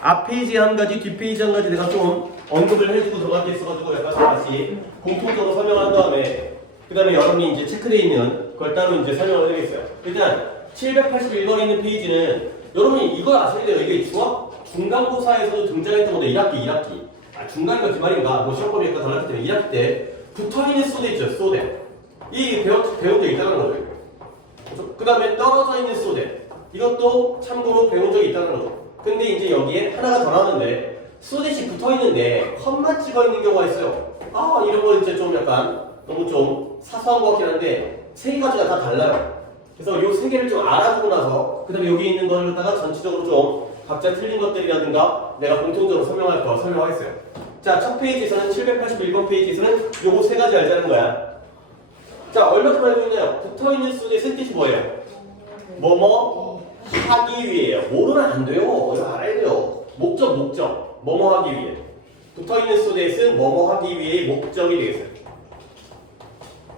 앞 페이지 한 가지, 뒷 페이지 한 가지 내가 좀 언급을 해주고 들어갈 게 있어가지고 약간 다시 공통적으로 설명한 다음에 그 다음에 여러분이 이제 체크되어 있는 걸 따로 이제 설명을 해야겠어요. 일단 781번에 있는 페이지는 여러분이 이걸 아셔야 돼요. 이게 중간고사에서도 등장했던 건데 1학기. 중간인가 기말인가 뭐 시험범위 약간 달랐기 때문에 1학기 때 붙어있는 소대 있죠. 소대. 이 배운 적 있다는 거죠. 그 다음에 떨어져 있는 소대. 이것도 참고로 배운 적이 있다는 거죠. 근데 이제 여기에 하나가 더 나왔는데 소대시 붙어있는데 컷만 찍어있는 경우가 있어요. 이런 거 이제 좀 약간 너무 좀 사소한 것 같긴 한데 세 가지가 다 달라요. 그래서 이 세 개를 좀 알아두고 나서 그 다음에 여기 있는 거를 갖다가 전체적으로 좀 각자 틀린 것들이라든가 내가 공통적으로 설명할 거 설명하겠어요. 자, 첫 페이지에서는 781번 페이지에서는 요거 세 가지 알자는 거야. 자, 얼마큼 알고 있나요? 붙어있는 소대의 쓴 뜻이 뭐예요? 뭐뭐 하기 위해요. 모르면 안 돼요. 이거 알아야 돼요. 목적. 뭐뭐 하기 위해. 붙어있는 소대에 쓴 뭐뭐 하기 위해의 목적이 되겠어요.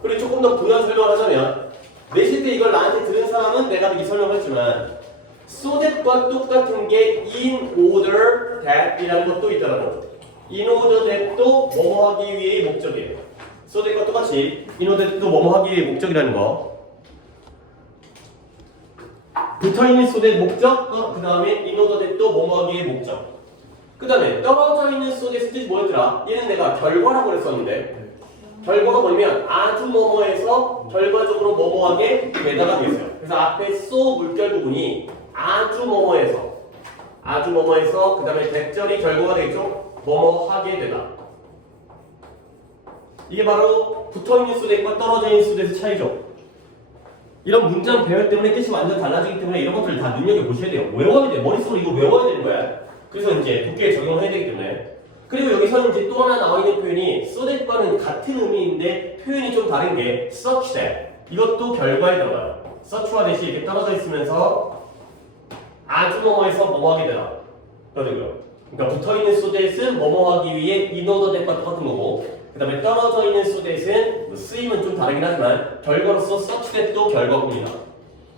그리고 조금 더 분한 설명을 하자면 내실 때 이걸 나한테 들은 사람은 내가 이 설명을 했지만 so that과 똑같은 게 in order that 이라는 것도 있다는 거죠. in order that도 뭐뭐 하기 위해의 목적이에요. so that과 똑같이 in order that도 뭐뭐 하기 위해의 목적이라는 거. 붙어있는 so that 목적, 그 다음에 in order that도 뭐뭐 하기 위해의 목적. 그 다음에 떨어져 있는 so that의 뜻이 뭐였더라? 얘는 내가 결과라고 그랬었는데 결과가 뭐냐면 아주 뭐뭐해서 결과적으로 뭐뭐하게 되다가 되겠어요. 그래서 앞에 so 물결 부분이 아주 뭐뭐해서 그 다음에 대절이 결과가 되겠죠? 뭐뭐하게 되다. 이게 바로 붙어있는 수대과 떨어져 있는 수대의 차이죠. 이런 문장 배열 때문에 뜻이 완전 달라지기 때문에 이런 것들을 다 눈여겨보셔야 돼요. 외워야 돼요. 머릿속으로 이거 외워야 되는 거야. 그래서 이제 두께에 적용을 해야 되기 때문에. 그리고 여기서 이제 또 하나 나와 있는 표현이 so that과는 같은 의미인데 표현이 좀 다른 게 such that. 이것도 결과에 들어가요. such와 that이 이렇게 떨어져 있으면서 아주 뭐뭐해서 뭐뭐하게 되다. 그러고요. 그러니까 붙어있는 so that은 뭐뭐하기 위해 in order that과 똑같은 거고 그 다음에 떨어져 있는 so that은 뭐 쓰임은 좀 다르긴 하지만 결과로서 such that도 결과입니다.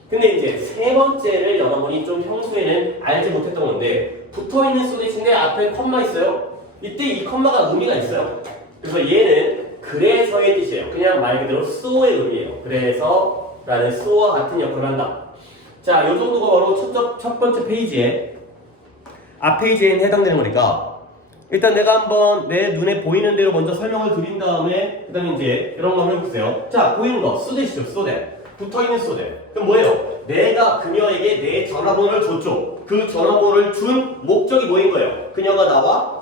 근데 이제 세 번째를 여러분이 좀 평소에는 알지 못했던 건데 붙어있는 so that인데 앞에 컴마 있어요. 이때 이 컴마가 의미가 있어요. 그래서 얘는 그래서의 뜻이에요. 그냥 말 그대로 so의 의미예요. 그래서 라는 so와 같은 역할을 한다. 자, 요 정도가 바로 첫 번째 페이지에 앞 페이지에 해당되는 거니까 일단 내가 한번 내 눈에 보이는 대로 먼저 설명을 드린 다음에 그 다음에 이제 이런 거 한번 해볼게요. 자, 보이는 거 so that이죠. so that. 붙어있는 so that. 그럼 뭐예요? 내가 그녀에게 내 전화번호를 줬죠. 그 전화번호를 준 목적이 뭐인 거예요? 그녀가 나와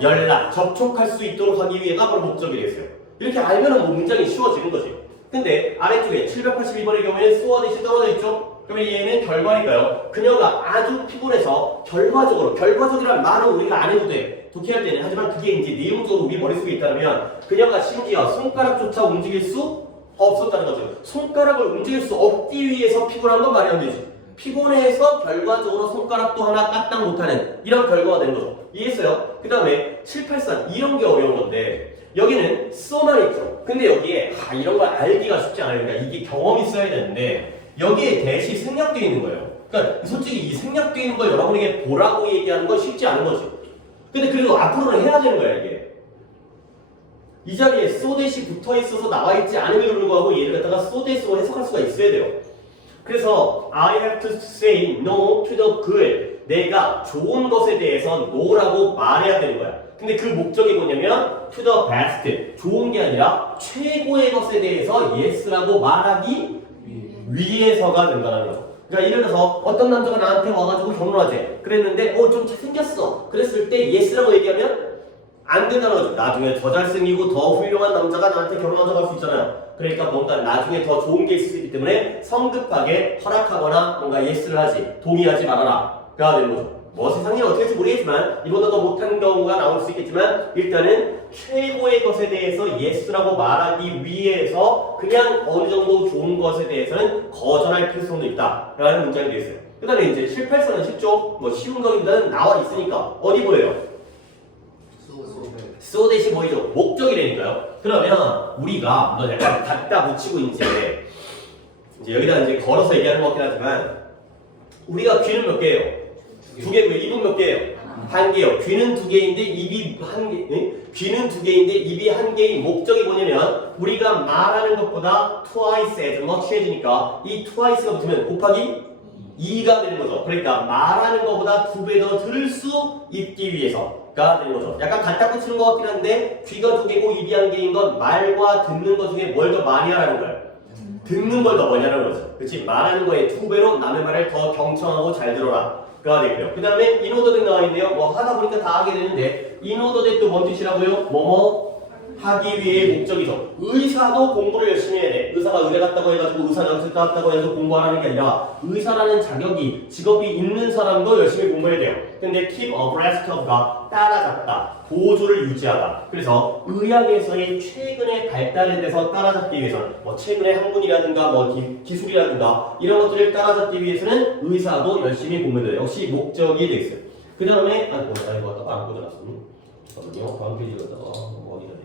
연락, 접촉할 수 있도록 하기 위해가 바로 목적이 되겠어요. 이렇게 알면은 뭐 문장이 쉬워지는 거지. 근데 아래쪽에 782번의 경우에는 so와 that이 떨어져 있죠? 그러면 얘는 결과니까요. 그녀가 아주 피곤해서 결과적이란 말은 우리가 안 해도 돼. 독해할 때는. 하지만 그게 이제 내용적으로 우리 머릿속에 있다면 그녀가 심지어 손가락조차 움직일 수 없었다는 거죠. 손가락을 움직일 수 없기 위해서 피곤한 건 말이 안 되지. 피곤해서 결과적으로 손가락도 하나 까딱 못하는 이런 결과가 되는 거죠. 이해했어요? 그 다음에 783 이런 게 어려운 건데 여기는 so만 있죠. 근데 여기에 이런 걸 알기가 쉽지 않아요. 그러니까 이게 경험이 있어야 되는데 여기에 대시 생략되어 있는 거예요. 그러니까 솔직히 이 생략되어 있는 걸 여러분에게 보라고 얘기하는 건 쉽지 않은 거지. 근데 그래도 앞으로는 해야 되는 거야 이게. 이 자리에 so that이 붙어있어서 나와있지 않음에도 불구하고 얘를 갖다가 so that으로 해석할 수가 있어야 돼요. 그래서 I have to say no to the good. 내가 좋은 것에 대해서 no라고 말해야 되는 거야. 근데 그 목적이 뭐냐면 to the best. 좋은 게 아니라 최고의 것에 대해서 yes라고 말하기 위해서가 된다는 거. 그러니까 예를 들어서 어떤 남자가 나한테 와가지고 결혼하재. 그랬는데 좀 잘생겼어. 그랬을 때 yes라고 얘기하면 안 된다는 거죠. 나중에 더 잘생기고 더 훌륭한 남자가 나한테 결혼하자고 할 수 있잖아요. 그러니까 뭔가 나중에 더 좋은 게 있을 수 있기 때문에 성급하게 허락하거나 뭔가 예스를 하지 동의하지 말아라 가 되는 거죠. 뭐 세상이 어떻게 될지 모르겠지만 이보다 더 못한 경우가 나올 수 있겠지만 일단은 최고의 것에 대해서 예스라고 말하기 위해서 그냥 어느 정도 좋은 것에 대해서는 거절할 필요성도 있다 라는 문장이 되겠어요. 그 다음에 이제 784는 쉽죠. 뭐 쉬운 거기보다는 나와 있으니까 어디 보여요? so that이 뭐이죠? 목적이라니까요. 그러면 우리가 물론 약간 갖다 붙이고 이제 여기다 이제 걸어서 얘기하는 것 같긴 하지만 우리가 귀는 몇 개예요? 두 개고요. 입은 몇 개예요? 한 개요. 귀는 두 개인데 입이 한 개. 귀는 두 개인데 입이 한 개인 목적이 뭐냐면 우리가 말하는 것보다 twice as much 해주니까 이 twice가 붙으면 곱하기 2가 되는 거죠. 그러니까 말하는 것보다 두 배 더 들을 수 있기 위해서가 되는 거죠. 약간 갖다 붙이는 것 같긴 한데 귀가 두 개고 입이 한 개인 건 말과 듣는 것 중에 뭘 더 많이 하라는 거예요. 듣는 걸 더 많이 하라는 거죠. 그렇지? 말하는 거에 두 배로 남의 말을 더 경청하고 잘 들어라. 가 되고요. 그 다음에 인오더댓 나와 있는데요. 뭐 하다 보니까 다 하게 되는데 인오더댓도 뭔 뜻이라고요? 뭐뭐 하기 위해 목적이죠. 의사도 공부를 열심히 해야 돼. 의사가 의대 갔다고 해가지고 의사 연수 갔다고 해서 공부하라는 게 아니라 의사라는 자격이 직업이 있는 사람도 열심히 공부해야 돼요. 근데 keep abreast of가 따라잡다, 보조를 유지하다. 그래서 의학에서의 최근의 발달에 대해서 따라잡기 위해서는 뭐 최근의 학문이라든가 뭐 기술이라든가 이런 것들을 따라잡기 위해서는 의사도 열심히 공부해야 돼요. 역시 목적이 돼 있어요. 그 다음에 이거 아까 안 꽂아놨어. 잠깐만요. 다음 페이지 갔다가 어디가 돼?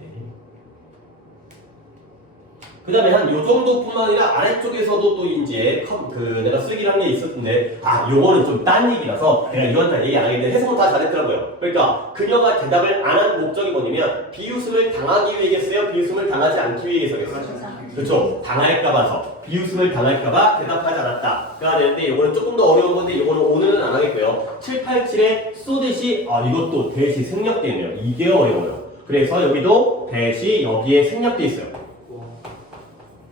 그 다음에 한 요 정도뿐만 아니라 아래쪽에서도 또 이제 내가 쓰기를 한 게 있었는데 요거는 좀 딴 얘기라서 내가 이건 얘기 안 하겠는데 해석은 다 잘했더라고요. 그러니까 그녀가 대답을 안 한 목적이 뭐냐면 비웃음을 당하기 위해겠어요? 비웃음을 당하지 않기 위해서겠어요? 그렇죠. 당할까봐서 비웃음을 당할까봐 대답하지 않았다가 되는데 요거는 조금 더 어려운 건데 요거는 오늘은 안 하겠고요. 7, 8, 7에 쏘듯이 이것도 대시 생략되어 있네요. 이게 어려워요. 그래서 여기도 대시 여기에 생략되어 있어요.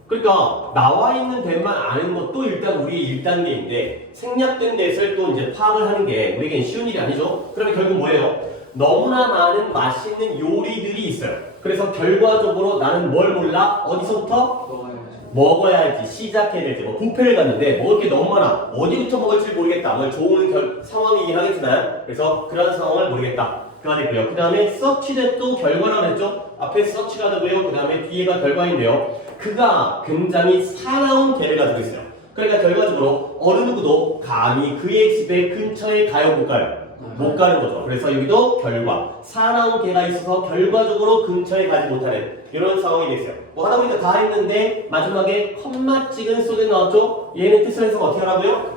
그러니까 나와 있는 댓만 아는 것도 일단 우리의 1단계인데 생략된 댓을 또 이제 파악을 하는 게 우리에겐 쉬운 일이 아니죠. 그러면 결국 뭐예요? 너무나 많은 맛있는 요리들이 있어요. 그래서 결과적으로 나는 뭘 몰라? 어디서부터? 먹어야 할지 시작해야 될지 뭐 뷔페를 갔는데 먹을 게 너무 많아. 어디부터 먹을지 모르겠다. 뭐 좋은 상황이긴 하겠지만 그래서 그런 상황을 모르겠다. 가 되고요. 그 다음에 서치대 또 결과라고 했죠? 앞에 서치가 되고요. 그 다음에 뒤에가 결과인데요. 그가 굉장히 사나운 개를 가지고 있어요. 그러니까 결과적으로 어느 누구도 감히 그의 집에 근처에 가요 못 가요? 못 가는 거죠. 그래서 여기도 결과 사나운 개가 있어서 결과적으로 근처에 가지 못하는 이런 상황이 됐어요. 뭐 하다 보니까 다 했는데 마지막에 컴마 찍은 소리 나왔죠? 얘는 뜻을 해서 어떻게 하라고요?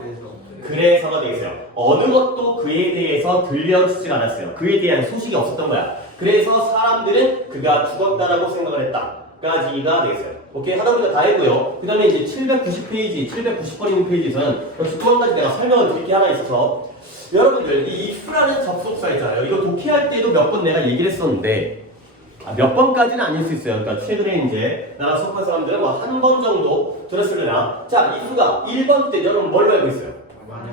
그래서가 되겠어요. 어느 것도 그에 대해서 들려주지 않았어요. 그에 대한 소식이 없었던 거야. 그래서 사람들은 그가 죽었다라고 생각을 했다. 까지가 되겠어요. 오케이? 하다 보니까 다 했고요. 그 다음에 이제 790페이지, 790번 있는 페이지에서는 역시 또 한 가지 내가 설명을 드릴 게 하나 있어서 여러분들 이 if라는 접속사 있잖아요. 이거 독해할 때도 몇 번 내가 얘기를 했었는데 몇 번까지는 아닐 수 있어요. 그러니까 최근에 이제 나랑 수업한 사람들은 뭐 한 번 정도 들었으려나. 자, if가 1번 때 여러분 뭘로 알고 있어요?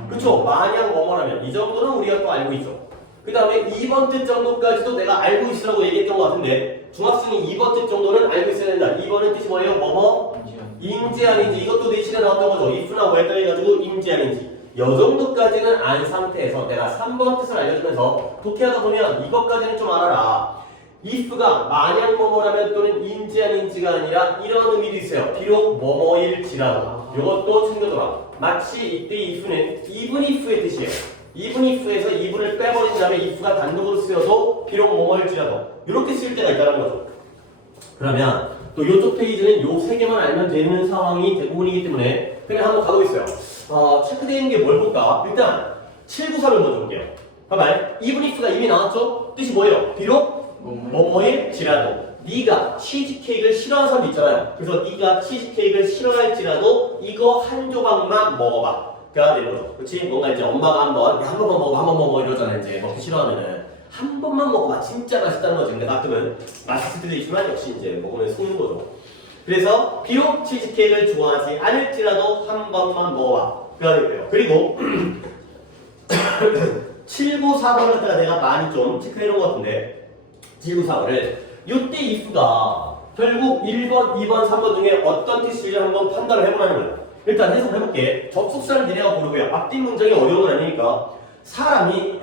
그쵸? 만약 뭐뭐라면 이 정도는 우리가 또 알고 있죠. 그 다음에 2번 뜻 정도까지도 내가 알고 있으라고 얘기했던 것 같은데 중학생이 2번 뜻 정도는 알고 있어야 된다. 2번은 뜻이 뭐예요? 뭐뭐? 인지 아닌지. 이것도 내실에 나왔던 거죠. if나 뭐했다 해가지고 인지 아닌지. 요 정도까지는 안 상태에서 내가 3번 뜻을 알려주면서 독해하다 보면 이것까지는 좀 알아라. if가 만약 뭐뭐라면 또는 인지 아닌지가 아니라 이런 의미도 있어요. 비록 뭐뭐일지라도. 이것도 챙겨둬라. 마치 이때 if는 even if의 뜻이에요. even if에서 even을 빼버린 다음에 if가 단독으로 쓰여도 비록 뭐뭐일지라도 이렇게 쓸 때가 있다는 거죠. 그러면 또 이쪽 페이지는 요 세 개만 알면 되는 상황이 대부분이기 때문에 그냥 한번 가보겠어요. 체크되어 있는 게 뭘 볼까? 일단 793을 먼저 볼게요. 봐봐요. even if가 이미 나왔죠? 뜻이 뭐예요? 비록 뭐뭐일지라도 네가 치즈케이크를 싫어하는 사람도 있잖아요. 그래서 네가 치즈케이크를 싫어할지라도 이거 한 조각만 먹어봐. 가 되는 거죠. 그렇지? 뭔가 이제 엄마가 한 번만 먹어, 한 번 먹어 이러잖아요. 이제 먹기 싫어하면은 한 번만 먹어봐. 진짜 맛있다는 거죠. 근데 가끔은 맛있을 때도 있지만 역시 이제 먹으면 속는 거죠. 그래서 비록 치즈케이크를 좋아하지 않을지라도 한 번만 먹어봐. 가 되고요. 그리고 794번을 갖다가 내가 많이 좀 체크해 놓은 것 같은데 794번을 이때 if가 결국 1번, 2번, 3번 중에 어떤 뜻인지 한번 판단을 해보라는 거예요. 일단 해석해볼게. 접속사를 니네가 고르고요. 앞뒤 문장이 어려운 건 아니니까 사람이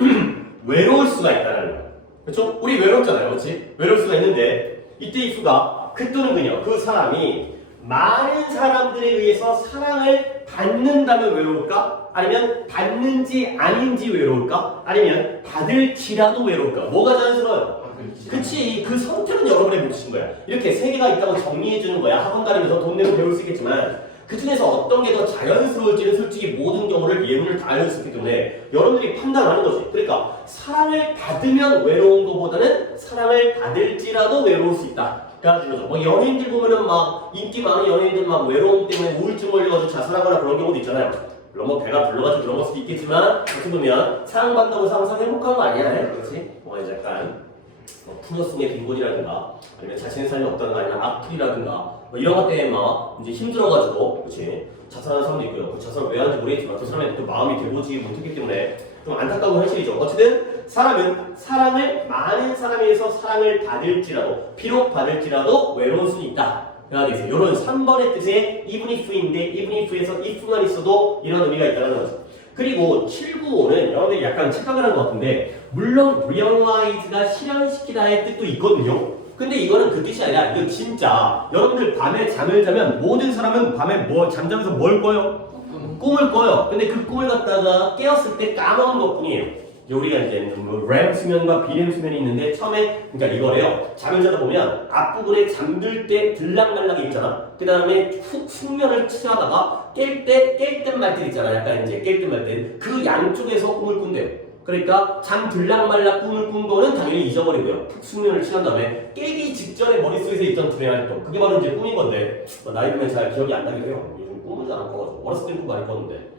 외로울 수가 있다는 거예요. 그렇죠? 우리 외롭잖아요. 그렇지? 외로울 수가 있는데 이때 if가 그 또는 그녀, 그 사람이 많은 사람들에 의해서 사랑을 받는다면 외로울까? 아니면 받는지 아닌지 외로울까? 아니면 받을지라도 외로울까? 뭐가 자연스러워요? 그치, 그 선택은 여러분의 몫인 거야. 이렇게 세 개가 있다고 정리해 주는 거야. 학원 다니면서 돈 내고 배울 수 있겠지만 그 중에서 어떤 게 더 자연스러울지는 솔직히 모든 경우를 예문을 다 알려줄 수 있기 때문에 여러분들이 판단하는 거지. 그러니까 사랑을 받으면 외로운 것보다는 사랑을 받을지라도 외로울 수 있다. 그래가지고 뭐 연예인들 보면은 막 인기 많은 연예인들 막 외로움 때문에 우울증 걸려가지고 자살하거나 그런 경우도 있잖아요. 물론 뭐 배가 불러가지고 그런 걸 수도 있겠지만 어떻게 보면 사랑받는다고 항상 행복한 거 아니야? 그렇지? 뭐 이제 약간 뭐 풍요성의 빈곤이라든가 아니면 자신의 삶이 없다든가 아니면 악플이라든가 뭐 이런 것 때문에 막 이제 힘들어가지고 그렇지 자살하는 사람도 있고요. 그 자살을 왜 하는지 모르겠지만 그 사람의 또 마음이 되보지 못했기 때문에 좀 안타까운 현실이죠. 어쨌든 사람은 사랑을 많은 사람에게서 사랑을 받을지라도 비록 받을지라도 외로울 수는 있다. 그래야 되겠어요. 이런 3번의 뜻의 even if인데 even if에서 if만 있어도 이런 의미가 있다는 거죠. 그리고 795는 여러분들이 약간 착각을 한 것 같은데 물론 realize가 실현시키다의 뜻도 있거든요. 근데 이거는 그 뜻이 아니라 이거 진짜 여러분들 밤에 잠을 자면 모든 사람은 밤에 잠자면서 뭘 꿔요? 꿈을 꿔요. 근데 그 꿈을 갖다가 깨었을 때 까먹은 것뿐이에요. 우리가 이제 뭐 REM 수면과 비렘 수면이 있는데 처음에 그러니까 이거래요. 잠을 자다 보면 앞부분에 잠들 때 들락날락이 있잖아. 그 다음에 훅 숙면을 취하다가 깰 때 말 때 있잖아. 약간 이제 깰 때 말 때 그 양쪽에서 꿈을 꾼대요. 그러니까 잠 들락말락 꿈을 꾼 거는 당연히 잊어버리고요. 푹 숙면을 취한 다음에 깨기 직전에 머릿속에서 있던 불행한 활동 그게 바로 이제 꿈인 건데 나이 들면 잘 기억이 안 나긴 해요. 요즘 꿈을 잘 안 꿔가지고 어렸을 때 꿈 많이 꿨는데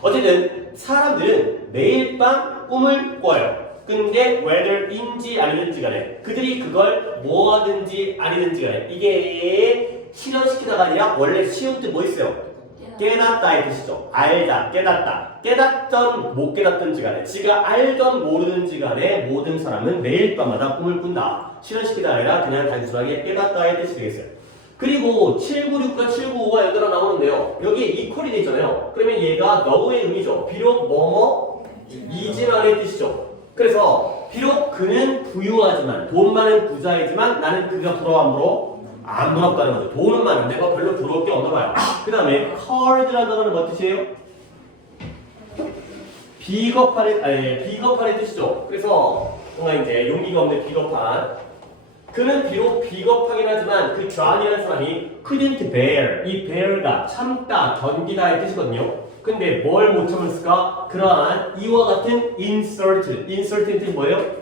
어쨌든 사람들은 매일 밤 꿈을 꿔요. 근데 whether인지 아니든지 간에 그들이 그걸 뭐 하든지 아니든지 간에 이게 실현시키다가 아니라 원래 쉬운 뜻 뭐 있어요? 깨닫다의 뜻이죠. 알다, 깨닫다. 깨닫던 못 깨닫든지 간에 지가 알던 모르든지 간에 모든 사람은 매일 밤마다 꿈을 꾼다. 실현시키다 아니라 그냥 단순하게 깨닫다의 뜻이 되겠어요. 그리고 796과 795가 연달아 나오는데요. 여기 이퀄이 돼 있잖아요. 그러면 얘가 너의 의미죠. 비록 뭐뭐 이지만의 뜻이죠. 그래서 비록 그는 부유하지만 돈 많은 부자이지만 나는 그가 부러움으로 안 부럽다는 거죠. 돈은 많은데 뭐 별로 부러울 게 없나 봐요. 그 다음에 card라는 단어는 뭐 뜻이에요? 비겁한의 뜻이죠. 그래서 뭔가 이제 용기가 없는 비겁한 그는 비록 비겁하긴 하지만 그 John이라는 사람이 couldn't bear 이 bear가 참다 견디다의 뜻이거든요. 근데 뭘 못 참았을까? 그러한 이와 같은 incertain 뭐예요?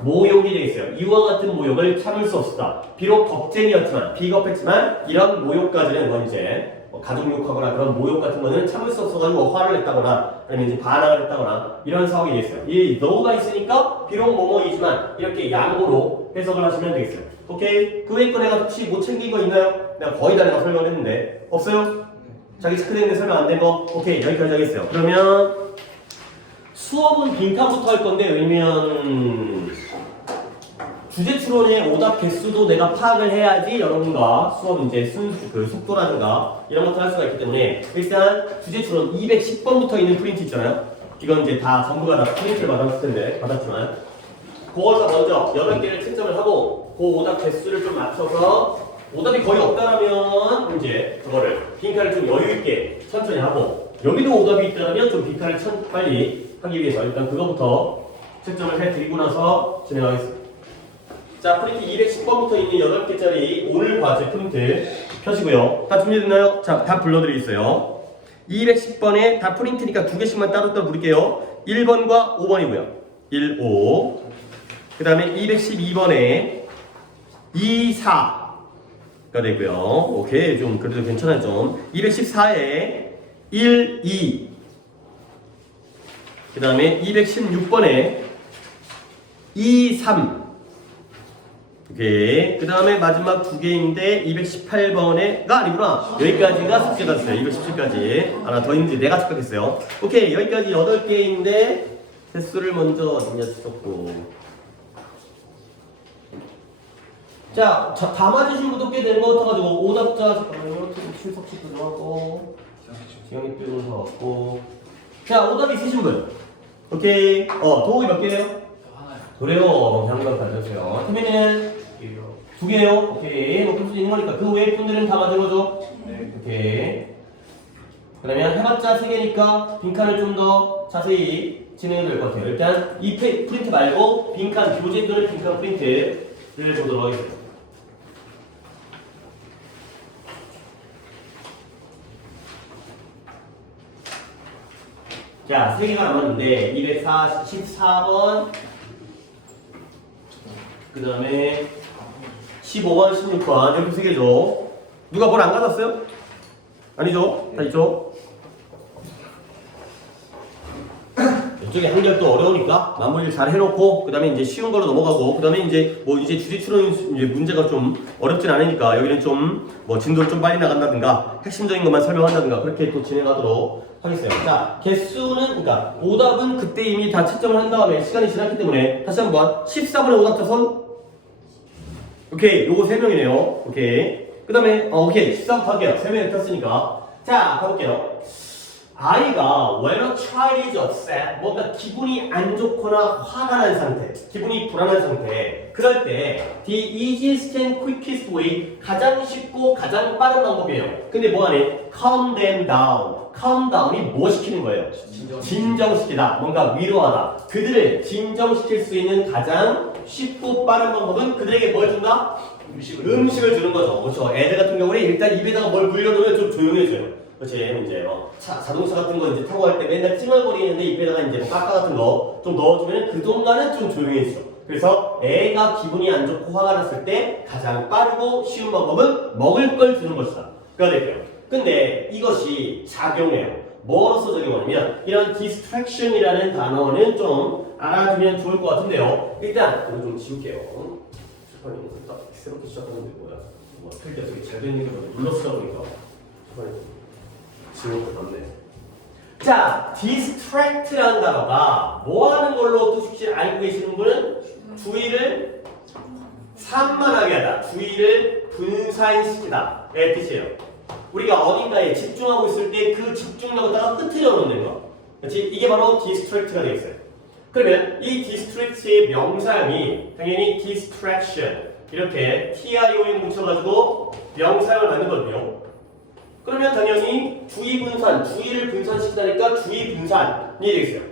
모욕이 되어 있어요. 이와 같은 모욕을 참을 수 없었다. 비록 겁쟁이였지만 비겁했지만 이런 모욕까지는 뭐 이제 가족 욕하거나 그런 모욕 같은 거는 참을 수 없어가지고 화를 냈다거나 아니면 이제 반항을 했다거나 이런 상황이 되어 있어요. 이 너가 있으니까 비록 뭐뭐이지만 이렇게 양보로 해석을 하시면 되겠어요. 오케이? 그 외에 거 내가 혹시 못 챙긴 거 있나요? 내가 거의 다 내가 설명을 했는데 없어요? 자기 체크되는데 설명 안 된 거? 오케이 여기까지 하겠어요. 그러면 수업은 빈칸부터 할 건데 왜냐면 주제 추론의 오답 개수도 내가 파악을 해야지 여러분과 수업 이제 순수 그 속도라든가 이런 것들 할 수가 있기 때문에 일단 주제 추론 210번부터 있는 프린트 있잖아요. 이건 이제 다 전부가 다 프린트를 받았을 텐데 받았지만 그거서 먼저 8개를 채점을 하고 그 오답 개수를 좀 맞춰서 오답이 거의 없다라면 이제 그거를 빈칸을 좀 여유 있게 천천히 하고 여기도 오답이 있다면 좀 빈칸을 빨리 하기 위해서 일단 그거부터 채점을 해드리고 나서 진행하겠습니다. 자, 프린트 210번부터 있는 8개짜리 오늘 과제 프린트 펴시고요. 다 준비됐나요? 자, 다 불러드리겠어요. 210번에 다 프린트니까 2개씩만 따로따로 부를게요. 1번과 5번이고요. 1, 5. 그 다음에 212번에 2, 4가 되고요. 오케이, 좀 그래도 괜찮아요, 좀. 214에 1, 2. 그 다음에 216번에 2, 3. 오케이. 그 다음에 마지막 2개인데 218번에가 아니구나. 여기까지가 숙제가 됐어요. 217까지. 하나 더 있는지 내가 착각했어요. 오케이. 여기까지 8개인데 횟수를 먼저 정리했었고. 자, 다 맞으신 분도 꽤 되는 것 같아가지고 오답자 잠깐만요. 출석시도 들어가고 지영이 삐로 들어갔고. 자, 오답이 있으신 분. 오케이. 도움이 몇 개예요? 그래요. 양반 가져주세요. 태민이는 2개요. 오케이. 높을 수도 있는 거니까 그 외의 분들은 다 맞은 거죠? 네. 오케이. 그러면 해봤자 3개니까 빈칸을 좀 더 자세히 진행해도 될 것 같아요. 일단 이 프린트 말고 빈칸 교재 또는 빈칸 프린트를 보도록 하겠습니다. 자, 3개가 남았는데 244번 그 다음에 15번, 16번 이렇게 3개죠. 누가 뭘 안 가졌어요? 아니죠? 다 있죠? 이쪽에 한결도 어려우니까 마무리를 잘 해놓고 그 다음에 이제 쉬운 걸로 넘어가고 그 다음에 이제 뭐 이제 주제추론 이제 문제가 좀 어렵진 않으니까 여기는 좀 뭐 진도를 좀 빨리 나간다든가 핵심적인 것만 설명한다든가 그렇게 또 진행하도록 하겠어요. 자, 개수는 그러니까 오답은 그때 이미 다 채점을 한 다음에 시간이 지났기 때문에 다시 한번 14번의 오답자선 오케이 요거 3명이네요. 오케이 그 다음에 오케이 13번 할게요. 3명이 켰으니까 자 가볼게요. 아이가 when a child is upset 뭔가 기분이 안 좋거나 화가 난 상태 기분이 불안한 상태 그럴 때 the easiest and quickest way 가장 쉽고 가장 빠른 방법이에요. 근데 뭐하니? calm them down calm down이 뭐 시키는 거예요? 진정시키다 뭔가 위로하다 그들을 진정시킬 수 있는 가장 쉽고 빠른 방법은 그들에게 뭘 준다? 음식을 주는 거죠. 그렇죠. 애들 같은 경우는 일단 입에다가 뭘 물려놓으면 좀 조용해져요. 그렇지 이제 자동차 같은 거 이제 타고 갈 때 맨날 찡얼거리는데 입에다가 이제 뭐 까까 같은 거 좀 넣어주면 그 동안은 좀 조용해지죠. 그래서 애가 기분이 안 좋고 화가 났을 때 가장 빠르고 쉬운 방법은 먹을 걸 주는 것이다. 그가 될게요. 근데 이것이 작용해요. 뭐로서 적용하냐면 이런 distraction이라는 단어는 좀 알아두면 좋을 것 같은데요. 일단 이거 좀 지울게요. 잠깐만요. 딱 새롭게 시작하는데 뭐야? 뭐 틀려 되게 잘 되는 게 눌렀어 보니까. 지울 것 같네. 자, distract라는 단어가 뭐 하는 걸로 또 혹시 알고 계시는 분은 주의를 산만하게 하다, 주의를 분산시키다 의 뜻이에요. 우리가 어딘가에 집중하고 있을 때 그 집중력을 따라 흩트려 놓는 거. 그렇지? 이게 바로 distract가 되어 있어요. 그러면 이 distract의 명사형이 당연히 distraction 이렇게 TIO에 뭉쳐가지고 명사형을 만들거든요. 그러면 당연히 주의 분산, 주의를 분산시키다니까 주의 분산이 되겠어요.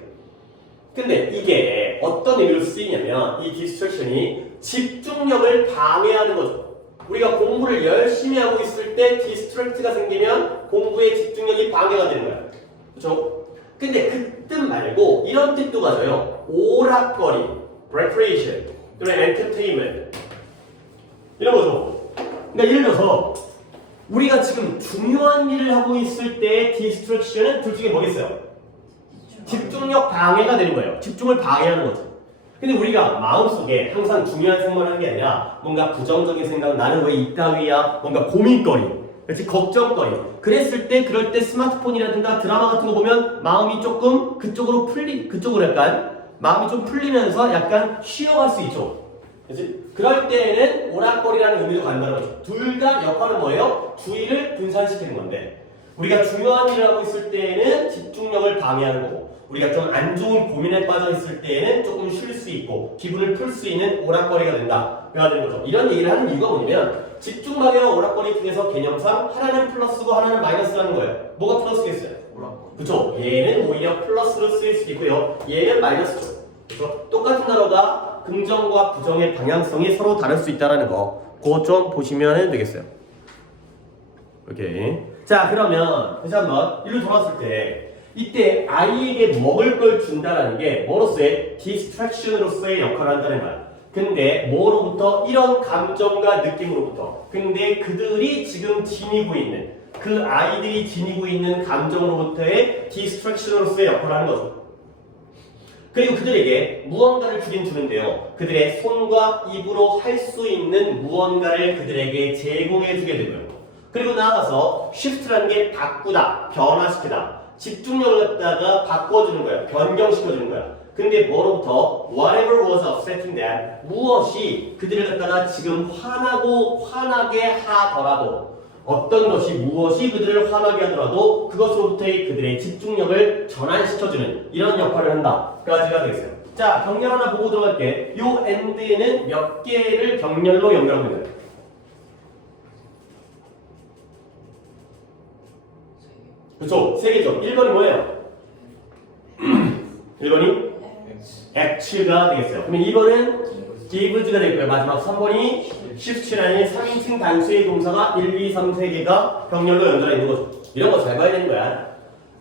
근데 이게 어떤 의미로 쓰이냐면 이 distraction이 집중력을 방해하는 거죠. 우리가 공부를 열심히 하고 있을 때 distract가 생기면 공부의 집중력이 방해가 되는 거야. 그렇죠? 근데 그 뜻 말고 이런 뜻도 가져요. 오락거리, recreation, 또는 entertainment 이런 거죠. 그러니까 예를 들어서 우리가 지금 중요한 일을 하고 있을 때 distraction은 둘 중에 뭐겠어요? 집중력 방해가 되는 거예요. 집중을 방해하는 거죠. 근데 우리가 마음속에 항상 중요한 생각을 하는 게 아니라 뭔가 부정적인 생각, 나는 왜 이따위야? 뭔가 고민거리, 그렇지? 걱정거리. 그랬을 때, 그럴 때 스마트폰이라든가 드라마 같은 거 보면 마음이 조금 그쪽으로 약간 마음이 좀 풀리면서 약간 쉬어갈 수 있죠. 그렇지? 그럴 때에는 오락거리라는 의미도 간다는 거죠. 둘 다 역할은 뭐예요? 주의를 분산시키는 건데 우리가 중요한 일을 하고 있을 때에는 집중력을 방해하는 거고 우리가 좀 안 좋은 고민에 빠져 있을 때에는 조금 쉴 수 있고 기분을 풀 수 있는 오락거리가 된다. 그가 되는 거죠. 이런 얘기를 하는 이유가 뭐냐면 집중 방해와 오락거리 중에서 개념상 하나는 플러스고 하나는 마이너스라는 거예요. 뭐가 플러스겠어요? 오락거리. 그렇죠. 얘는 오히려 플러스로 쓰일 수도 있고요. 얘는 마이너스죠. 그렇죠? 똑같은 단어가 긍정과 부정의 방향성이 서로 다를 수 있다는 거 그거 좀 보시면 되겠어요. 오케이. 자 그러면 다시 한번 일로 돌아왔을 때 이때 아이에게 먹을 걸 준다라는 게 뭐로서의 distraction으로서의 역할을 한다는 거야. 근데 뭐로부터? 이런 감정과 느낌으로부터. 근데 그들이 지금 지니고 있는 그 아이들이 지니고 있는 감정으로부터의 distraction으로서의 역할을 하는 거죠. 그리고 그들에게 무언가를 주긴 주는데요. 그들의 손과 입으로 할 수 있는 무언가를 그들에게 제공해 주게 되고요. 그리고 나아가서 shift라는 게 바꾸다, 변화시키다. 집중력을 갖다가 바꿔주는 거야. 변경시켜주는 거야. 근데 뭐로부터? Whatever was upsetting them. 무엇이 그들을 갖다가 지금 화나게 하더라도 어떤 것이 무엇이 그들을 화나게 하더라도 그것으로부터의 그들의 집중력을 전환시켜주는 이런 역할을 한다. 까지가 되겠어요. 자, 병렬 하나 보고 들어갈게. 요 end에는 몇 개를 병렬로 연결하고 있는 거예요? 그렇죠. 3개죠. 1번이 뭐예요? 1번이 act가 되겠어요. 그러면 2번은 gives가 되고요. 마지막 3번이 shift라는 3인칭 단수의 동사가 1, 2, 3, 3개가 병렬로 연달아 있는 거죠. 이런 거 잘 봐야 되는 거야.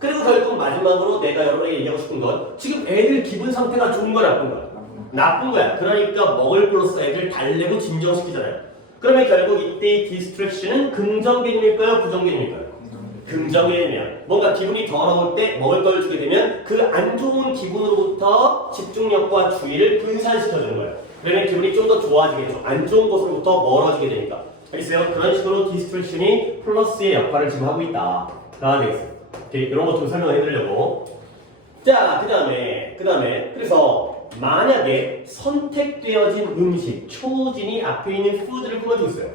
그리고 결국 마지막으로 내가 여러분에게 얘기하고 싶은 건 지금 애들 기분 상태가 좋은 거야 나쁜 거야? 나쁜 거야. 그러니까 먹을 걸로써 애들 달래고 진정시키잖아요. 그러면 결국 이때의 디스트랙션은 긍정 개념일까요? 부정 개념일까요? 긍정 개념이야. 뭔가 기분이 더 나올 때 먹을 걸 주게 되면 그 안 좋은 기분으로부터 집중력과 주의를 분산시켜주는 거예요. 그러면 기분이 좀 더 좋아지겠죠. 안 좋은 것으로부터 멀어지게 되니까. 알겠어요? 그런 식으로 디스트랙션이 플러스의 역할을 지금 하고 있다. 가 되겠어요. 오케이, 이런 것 좀 설명을 해드리려고. 자, 그 다음에 그래서 만약에 선택되어진 음식, 초진이 앞에 있는 푸드를 꾸며주고 있어요.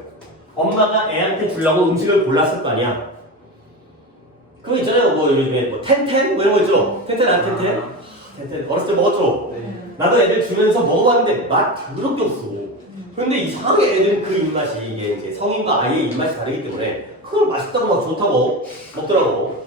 엄마가 애한테 주려고 음식을 골랐을 거 아니야. 그거 있잖아요. 뭐 요즘에 뭐 텐텐 뭐 이런 거 있죠. 텐텐 안 텐텐? 텐텐 어렸을 때 먹었죠. 나도 애들 주면서 먹어봤는데 맛 더럽게 없어. 근데 이상하게 애들은 그 입맛이 이게 이제 성인과 아이의 입맛이 다르기 때문에 그걸 맛있다고 막 좋다고 먹더라고.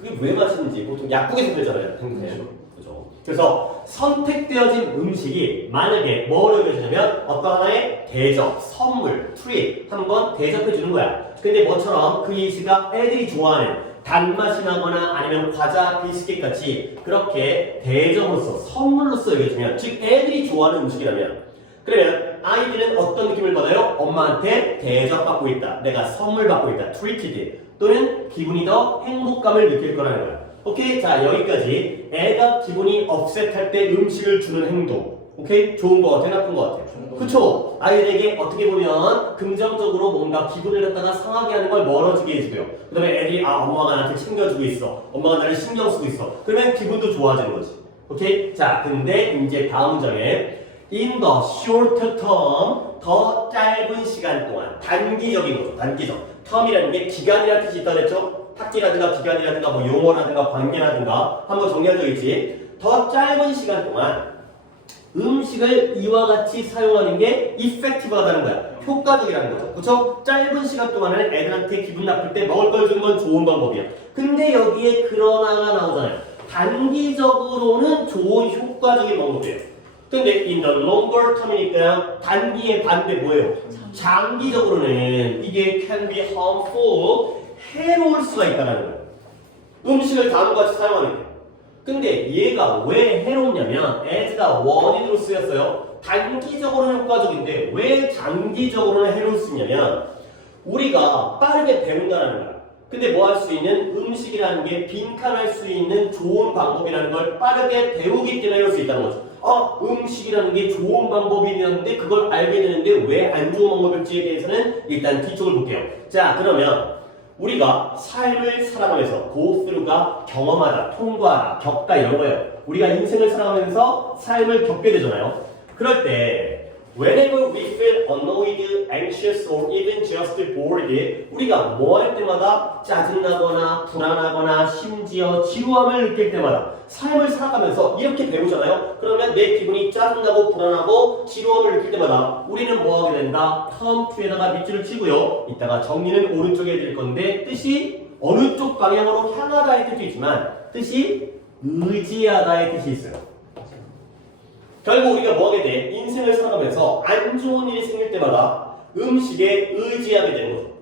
그게 왜 맛있는지 보통 약국에서 되잖아요. 텐텐. 그죠? 그래서 선택되어진 음식이 만약에 뭐를 해주냐면 어떤 하나의 대접, 선물, 트릿 한번 대접해 주는 거야. 근데 뭐처럼 그 예시가 애들이 좋아하는 단맛이 나거나 아니면 과자, 비스킷 같이 그렇게 대접으로서 선물로서 여겨지면 즉 애들이 좋아하는 음식이라면 그러면 아이들은 어떤 느낌을 받아요? 엄마한테 대접받고 있다. 내가 선물 받고 있다. treated 또는 기분이 더 행복감을 느낄 거라는 거야. 오케이? 자 여기까지 애가 기분이 업셋할 때 음식을 주는 행동 오케이? 좋은 거 같아? 나쁜 거 같아? 그쵸? 아이들에게 어떻게 보면 긍정적으로 뭔가 기분을 갖다가 상하게 하는 걸 멀어지게 해주고요. 그 다음에 애들이 엄마가 나한테 챙겨주고 있어. 엄마가 나를 신경 쓰고 있어. 그러면 기분도 좋아지는 거지. 오케이? 자 근데 이제 다음 문장에 in the short term 더 짧은 시간 동안 단기적인 거죠. 단기적. term이라는 게 기간이라는 뜻이 있다고 했죠? 학기라든가 기간이라든가 뭐 용어라든가 관계라든가 한번 정리한 적 있지? 더 짧은 시간 동안 음식을 이와 같이 사용하는 게 effective하다는 거야. 효과적이라는 거죠. 그쵸? 짧은 시간 동안은 애들한테 기분 나쁠 때 먹을 걸 주는 건 좋은 방법이야. 근데 여기에 그러나가 나오잖아요. 단기적으로는 좋은 효과적인 방법이에요. 근데 in the longer term이니까 단기의 반대 뭐예요? 장기적으로는 이게 can be harmful, 해로울 수가 있다는 거예요. 음식을 다음과 같이 사용하는 게. 근데 얘가 왜 해롭냐면 as가 원인으로 쓰였어요. 단기적으로는 효과적인데 왜 장기적으로는 해로울 수 있냐면 우리가 빠르게 배운다는 거야. 근데 뭐 할 수 있는 음식이라는 게 빈칸할 수 있는 좋은 방법이라는 걸 빠르게 배우기 때문에 해올 수 있다는 거죠. 음식이라는 게 좋은 방법이었는데 그걸 알게 되는데 왜 안 좋은 방법일지에 대해서는 일단 뒤쪽을 볼게요. 자 그러면 우리가 삶을 살아가면서 go through가 경험하다, 통과하다, 겪다 이런 거예요. 우리가 인생을 살아가면서 삶을 겪게 되잖아요. 그럴 때 whenever we feel annoyed, anxious, or even just bored 우리가 뭐 할 때마다 짜증나거나 불안하거나 심지어 지루함을 느낄 때마다 삶을 살아가면서 이렇게 배우잖아요. 그러면 내 기분이 짜증나고 불안하고 지루함을 느낄 때마다 우리는 뭐 하게 된다? term to에다가 밑줄을 치고요. 이따가 정리는 오른쪽에 해드릴 건데 뜻이 어느 쪽 방향으로 향하다의 뜻도 있지만 뜻이 의지하다의 뜻이 있어요. 결국 우리가 뭐 하게 돼? 인생을 살아가면서 안 좋은 일이 생길 때마다 음식에 의지하게 되는 거죠.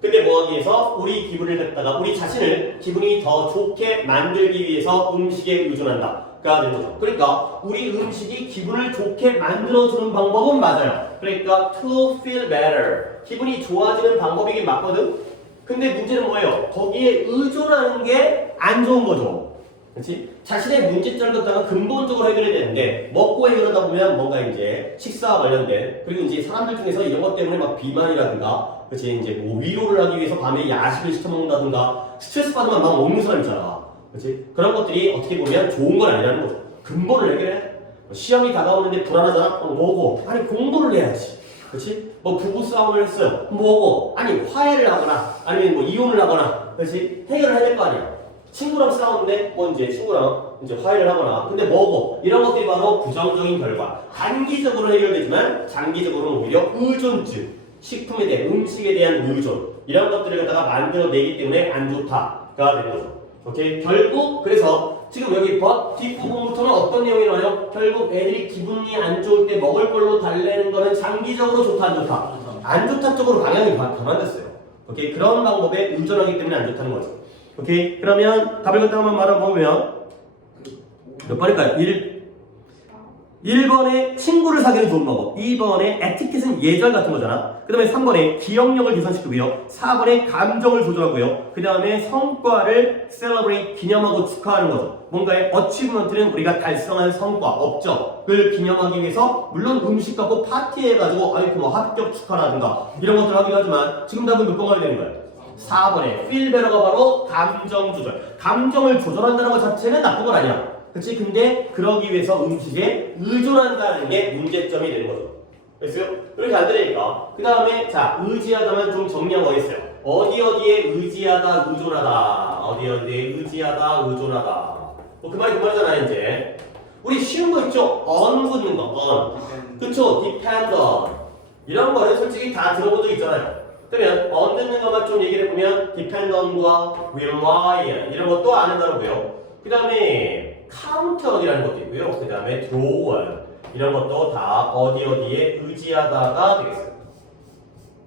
근데 뭐 하기 위해서 우리 기분을 갖다가 우리 자신을 기분이 더 좋게 만들기 위해서 음식에 의존한다가 되는 거죠. 그러니까 우리 음식이 기분을 좋게 만들어주는 방법은 맞아요. 그러니까 to feel better 기분이 좋아지는 방법이긴 맞거든. 근데 문제는 뭐예요? 거기에 의존하는 게 안 좋은 거죠. 그렇지? 자신의 문제점을 갖다가 근본적으로 해결해야 되는데 먹고 해결하다 보면 뭔가 이제 식사와 관련된 그리고 이제 사람들 중에서 이런 것 때문에 막 비만이라든가 그렇지 이제 뭐 위로를 하기 위해서 밤에 야식을 시켜 먹는다든가 스트레스 받으면 막 먹는 사람 있잖아. 그렇지? 그런 것들이 어떻게 보면 좋은 건 아니라는 거죠. 근본을 해결해. 시험이 다가오는데 불안하잖아. 뭐고? 아니 공부를 해야지. 그렇지? 뭐 부부 싸움을 했어요. 뭐고? 아니 화해를 하거나 아니면 뭐 이혼을 하거나 그렇지? 해결을 해야 될 거 아니야. 친구랑 싸웠는데 뭐 이제 친구랑 이제 화해를 하거나 근데 뭐고 이런 것들이 바로 부정적인 결과 단기적으로 해결되지만 장기적으로는 오히려 의존증 식품에 대한 음식에 대한 의존 이런 것들을 갖다가 만들어내기 때문에 안 좋다가 되는 거죠. 오케이 결국 그래서 지금 여기 뒷부분부터는 어떤 내용이 나와요? 결국 애들이 기분이 안 좋을 때 먹을 걸로 달래는 거는 장기적으로 좋다 안 좋다 안 좋다 쪽으로 방향이 변환됐어요. 오케이 그런 방법에 의존하기 때문에 안 좋다는 거죠. 오케이? 그러면 답을 갖다 한번 말아보면 몇 번일까요? 1번에 친구를 사귀는 좋은 방법, 2번에 에티켓은 예절 같은 거잖아. 그 다음에 3번에 기억력을 개선시키고요, 4번에 감정을 조절하고요, 그 다음에 성과를 celebrate, 기념하고 축하하는 거죠. 뭔가의 achievement는 우리가 달성한 성과, 업적을 기념하기 위해서 물론 음식 갖고 파티해가지고 아니 뭐 합격 축하라든가 이런 것들을 하긴 하지만 지금 답은 몇 번 가야 되는 거예요? 4번에 feel better가 바로 감정 조절. 감정을 조절한다는 것 자체는 나쁜 건 아니야. 그치? 근데 그러기 위해서 음식에 의존한다는 게 문제점이 되는 거죠. 됐어요? 이렇게 안 되니까. 그 다음에 자 의지하다면 좀 정리한 거 있어요. 어디에 의지하다, 의존하다. 어디에 의지하다, 의존하다. 뭐 그 말이 그 말이잖아요 이제. 우리 쉬운 거 있죠? on 붙는 거, on. 그쵸? depend on. 이런 거는 솔직히 다 들어본 적 있잖아요. 그러면 on 듣는 것만 좀 얘기를 해보면 depend on과 rely on 이런 것도 아는 단어고요. 그 다음에 counter이라는 것도 있고요. 그 다음에 draw on 이런 것도 다 어디에 의지하다가 되겠어요.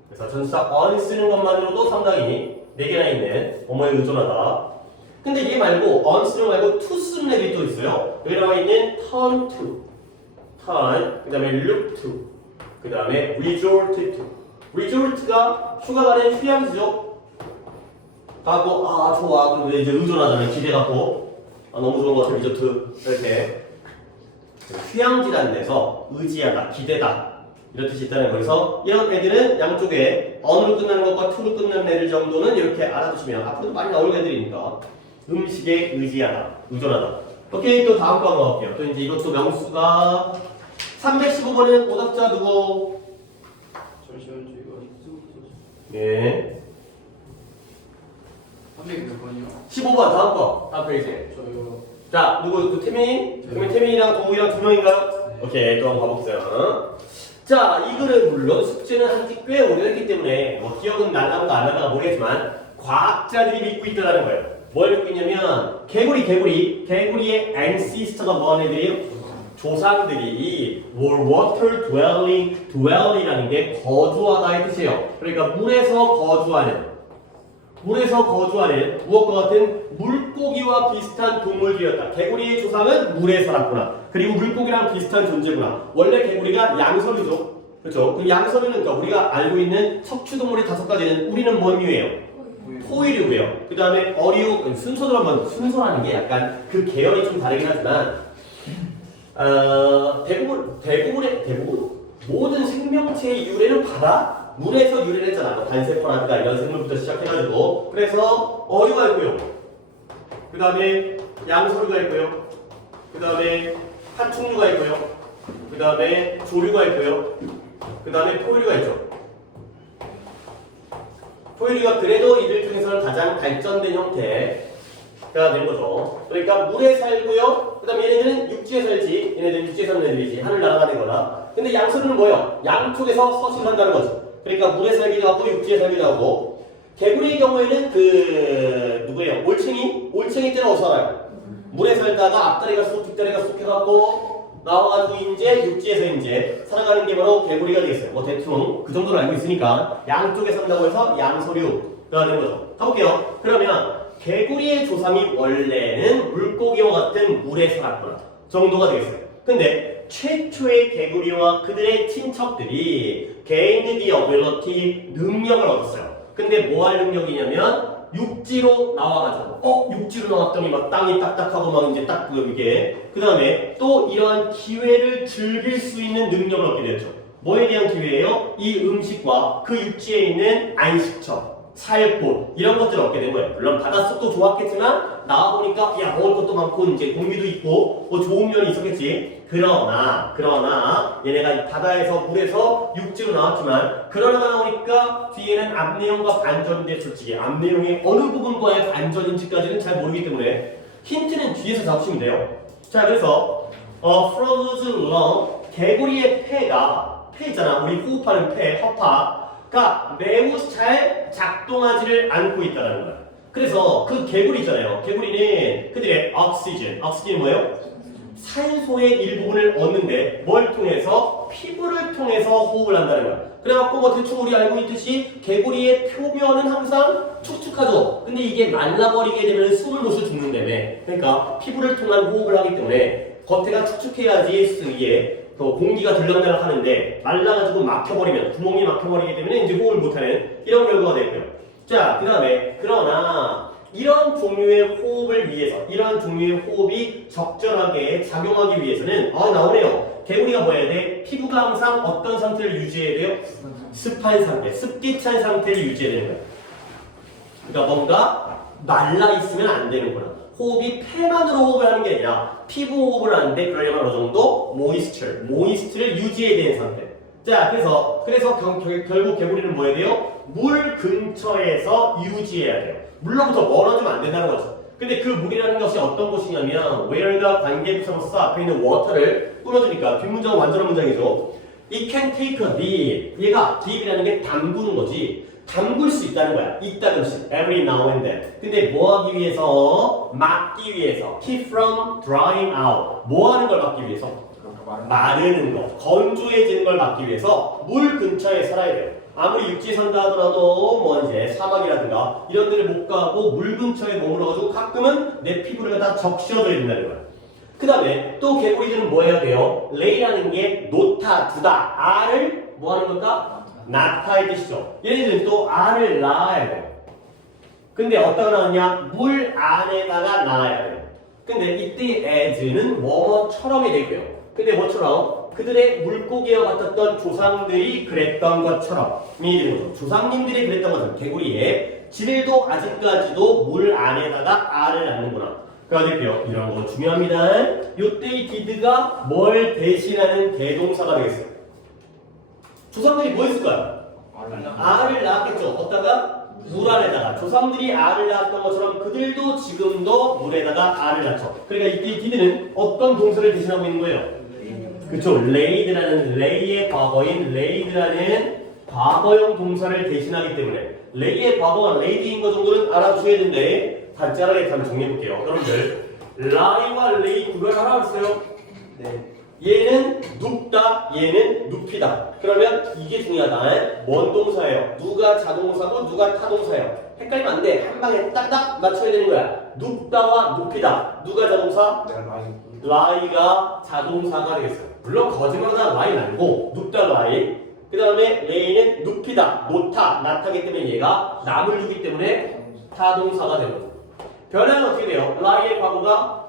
그래서 전치사 on 쓰는 것만으로도 상당히 4개나 있는 뭐뭐에 의존하다. 근데 얘 말고 on 쓰는 거 말고 to 쓰는 애들이 또 있어요. 여기 나와 있는 turn to, turn, 그 다음에 look to, 그 다음에 resort to. resort가 휴가가는 휴양지죠. 가고 아 좋아 근데 이제 의존하잖아요. 기대 갖고 아, 너무 좋은 것 같아 리조트 이렇게 휴양지라는 데서 의지하다, 기대다 이런 뜻이 있다는 거에서 이런 애들은 양쪽에 on으로 끝나는 것과 to로 끝나는 애들 정도는 이렇게 알아두시면 앞으로도 많이 나올 애들이니까 음식에 의지하다, 의존하다. 오케이 또 다음 거 한번 볼게요. 또 이제 이것도 명수가 315번은 오답자 누구? 잠시만요. 이거 예. 300몇 번이요? 15번 다음 거 다음 페이지. 저요. 자 누구 그 태민이? 그러면 태민이랑 동욱이랑 2명인가요? 네. 오케이 또 한번 가볼게요. 자 이 글은 물론 숙제는 한지 꽤 오래됐기 때문에 뭐 기억은 날라가 안 날라가 모르겠지만 과학자들이 믿고 있다는 거예요. 뭘 믿고 있냐면 개구리의 ancestor가 뭐하는 애들이에요? 조상들이 water dwelling이라는 게 거주하다의 뜻이에요. 그러니까 물에서 거주하는 무엇과 같은 물고기와 비슷한 동물들이었다. 개구리의 조상은 물에 살았구나. 그리고 물고기랑 비슷한 존재구나. 원래 개구리가 양서류죠. 그렇죠? 그럼 양서류는 그러니까 우리가 알고 있는 척추동물의 5가지는 우리는 뭔 류예요? 포유류고요. 그 다음에 어류, 순서라는 게 약간 그 계열이 좀 다르긴 하지만 대부분 모든 생명체의 유래는 바다, 물에서 유래를 했잖아. 뭐 단세포라든가 이런 생물부터 시작해가지고. 그래서 어류가 있고요. 그 다음에 양서류가 있고요. 그 다음에 파충류가 있고요. 그 다음에 조류가 있고요. 그 다음에 포유류가 있죠. 포유류가 그래도 이들 중에서는 가장 발전된 형태가 되는 거죠. 그러니까 물에 살고요. 그 다음에 얘네들은 육지에 살지. 얘네들은 육지에 사는 애들이지. 하늘 날아가는 거나. 근데 양서류는 뭐예요? 양쪽에서 서식한다는 거죠. 그러니까 물에 살기도 하고 육지에 살기도 하고. 개구리의 경우에는 누구예요? 올챙이 때는 어디서 살아요? 물에 살다가 앞다리가 쏙 뒷다리가 쏙 해갖고 나와가지고 이제 육지에서 이제 살아가는 게 바로 개구리가 되겠어요. 뭐 대충 그 정도로 알고 있으니까 양쪽에 산다고 해서 양서류가 되는 거죠. 가볼게요. 그러면 개구리의 조상이 원래는 물고기와 같은 물에 살았구나 정도가 되겠어요. 근데 최초의 개구리와 그들의 친척들이 gained the ability 능력을 얻었어요. 근데 뭐 할 능력이냐면 육지로 나와가지고 육지로 나왔더니 막 땅이 딱딱하고 막 이제 딱 이게 그 다음에 또 이러한 기회를 즐길 수 있는 능력을 얻게 됐죠. 뭐에 대한 기회예요? 이 음식과 그 육지에 있는 안식처, 살 곳 이런 것들을 얻게 된 거예요. 물론 바닷속도 좋았겠지만 나와보니까 야 먹을 것도 많고 이제 공기도 있고 뭐 좋은 면이 있었겠지. 그러나 얘네가 바다에서 물에서 육지로 나왔지만 그러다가 나오니까 뒤에는 앞내용과 반전인데 솔직히 앞내용이 어느 부분과의 반전인지까지는 잘 모르기 때문에 힌트는 뒤에서 잡으시면 돼요. 자 그래서 frogs lung 개구리의 폐 있잖아. 우리 호흡하는 폐, 허파가 매우 잘 작동하지를 않고 있다는 거야. 그래서 그 개구리 있잖아요. 개구리는 그들의 oxygen이 뭐예요? 산소의 일부분을 얻는데 뭘 통해서? 피부를 통해서 호흡을 한다는 거야. 그래갖고 뭐 대충 우리 알고 있듯이 개구리의 표면은 항상 축축하죠. 근데 이게 말라버리게 되면 숨을 못 쉬어 죽는다며. 그러니까 피부를 통한 호흡을 하기 때문에 겉에가 축축해야지 이게 공기가 들락날락 하는데 말라가지고 막혀버리면 구멍이 막혀버리게 되면 이제 호흡을 못하는 이런 결과가 되고요. 자, 그 다음에 그러나 이런 종류의 호흡을 위해서 이런 종류의 호흡이 적절하게 작용하기 위해서는 나오네요. 개구리가 뭐 해야 돼? 피부가 항상 어떤 상태를 유지해야 돼요? 습한 상태, 습기 찬 상태를 유지해야 되는 거야. 그러니까 뭔가 말라 있으면 안 되는구나. 호흡이 폐만으로 호흡을 하는 게 아니라 피부 호흡을 하는데 그러려면 어느 정도 모이스트를 유지해야 되는 상태. 자, 그래서 결국 개구리는 뭐 해야 돼요? 물 근처에서 유지해야 돼요. 물로부터 멀어지면 안 된다는 거죠. 근데 그 물이라는 것이 어떤 곳이냐면 where가 관계부사로서 앞에 있는 water를 꾸며주니까 뒷문장은 완전한 문장이죠. It can take a dip. 얘가 dip이라는 게 담그는 거지. 담글 수 있다는 거야. 이따금씩 every now and then. 근데 뭐 하기 위해서? 막기 위해서. keep from drying out. 뭐 하는 걸 막기 위해서? 마르는 거. 건조해지는 걸 막기 위해서 물 근처에 살아야 돼요. 아무리 육지에 산다 하더라도 뭐 이제 사막이라든가 이런 데를 못 가고 물 근처에 머물러가지고 가끔은 내 피부를 갖다 적셔줘야 된다는 거야. 그 다음에 또 개구리들은 뭐 해야 돼요? lay라는 게 놓다, 두다, 알을 뭐 하는 걸까? 낳다의 뜻이죠. 얘네들은 또 알을 낳아야 돼요. 근데 어디다가 낳느냐? 물 안에다가 낳아야 돼요. 근데 이때 as는 뭐뭐처럼이 되고요. 근데 뭐처럼? 그들의 물고기와 같았던 조상들이 그랬던 것처럼 조상님들이 그랬던 것처럼 개구리의 질도 아직까지도 물 안에다가 알을 낳는구나. 그러니까 이런 거 중요합니다. 요때 이 did가 뭘 대신하는 대동사가 되겠어요. 조상들이 뭐 했을까요? 알을 낳았겠죠. 어디다가? 물 안에다가. 조상들이 알을 낳았던 것처럼 그들도 지금도 물에다가 알을 낳죠. 그러니까 이때 이 did는 어떤 동사를 대신하고 있는 거예요? 그쵸. laid라는 lay의 과거인 laid라는 과거형 동사를 대신하기 때문에 lay의 과거가 laid인 거 정도는 알아두셔야 되는데 간단하게 한번 정리해볼게요. 여러분들 lie와 lay 구별 알아봤어요? 네. 얘는 눕다, 얘는 눕히다. 그러면 이게 중요하다. 뭔 동사예요? 누가 자동사고 누가 타동사예요? 헷갈리면 안 돼. 한 방에 딱딱 맞춰야 되는 거야. 눕다와 눕히다. 누가 자동사? lie가 자동사가 되겠어요. 물론 거짓말하다 lie 말고 눕다 lie. 그 다음에 lay는 눕히다, 놓다, 낳다기 때문에 얘가 남을 주기 때문에 타동사가 되고. 변화는 어떻게 돼요? lie의 과거가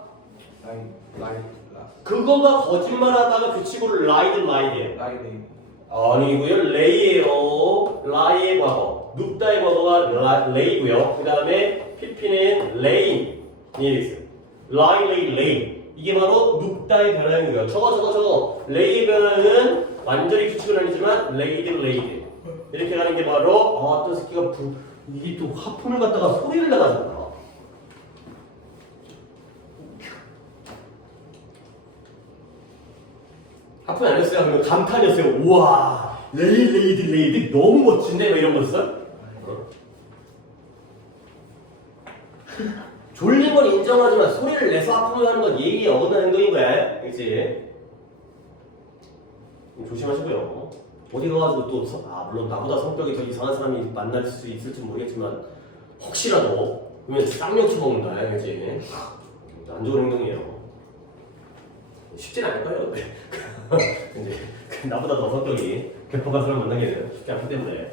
그거가 거짓말하다가 그 친구를 lie든 lie예요. 아니고요. lay예요. lie의 과거. 눕다의 과거가 lay고요. 그 다음에 pp는 lay이 되겠어요. lay. 이게 바로 눕다의 변화인 거예요. 저거. lay의 변화는 완전히 규칙은 아니지만 laid. 이렇게 가는 게 바로 어떤 새끼가 이게 또 하품을 갖다가 소리를 내가지고 하품이 아니었어요. 그러면 감탄이었어요. 우와, 레이드 너무 멋진데? 막 이런 거였어? 졸린 건 인정하지만 소리를 내서 하품을 하는 건 예의에 어긋나는 행동인 거야. 그치? 조심하시고요. 어디 가가지고 또, 물론 나보다 성격이 더 이상한 사람이 만날 수 있을지 모르겠지만, 혹시라도, 그러면 쌍욕 쳐먹는다. 그치? 안 좋은 행동이에요. 쉽진 않을 거예요. 이제 나보다 더 성격이 개폭한 사람 만나기는 쉽지 않기 때문에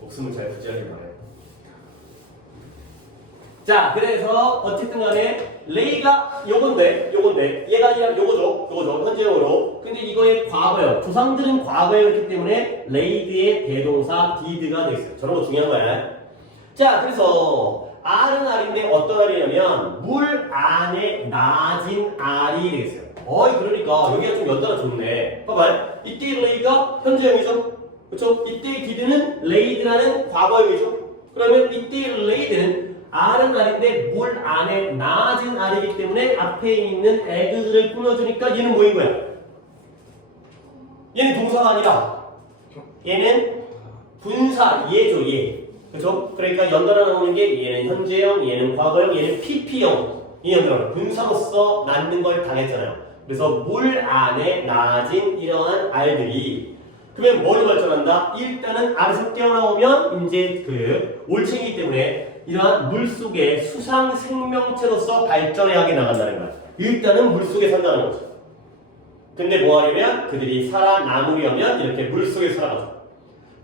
목숨을 잘 부지하길 바래요. 자, 그래서 어쨌든 간에 레이가 요건데 얘가 아니라 요거죠 현재형으로. 근데 이거의 과거형, 조상들은 과거형이기 때문에 레이드의 대동사 did가 되겠어요. 저런 거 중요한 거야. 자, 그래서 알은 알인데 어떤 알이냐면 물 안에 낮은 알이 되겠어요. 그러니까 여기가 좀 연달아 좋네. 봐봐요. 이때의 레이가 현재형이죠. 그렇죠? 이때의 did는 레이드라는 과거형이죠. 그러면 이때의 레이드는 알은 알인데 물 안에 낮은 알이기 때문에 앞에 있는 에그들을 꾸며주니까 얘는 뭐인 거야? 얘는 동사가 아니라 얘는 분사, 얘죠, 얘. 그렇죠? 그러니까 연달아 나오는 게 얘는 현재형, 얘는 과거형, 얘는 PP형. 이년들은 분사로서 낳는 걸 당했잖아요. 그래서 물 안에 낳아진 이러한 알들이 그러면 뭐를 발전한다? 일단은 알에서 깨어나오면 이제 그 올챙이기 때문에 이러한 물 속의 수상 생명체로서 발전해하게 나간다는 거야. 일단은 물 속에 산다는 거죠. 근데 뭐 하려면 그들이 살아남으려면 이렇게 물 속에 살아가죠.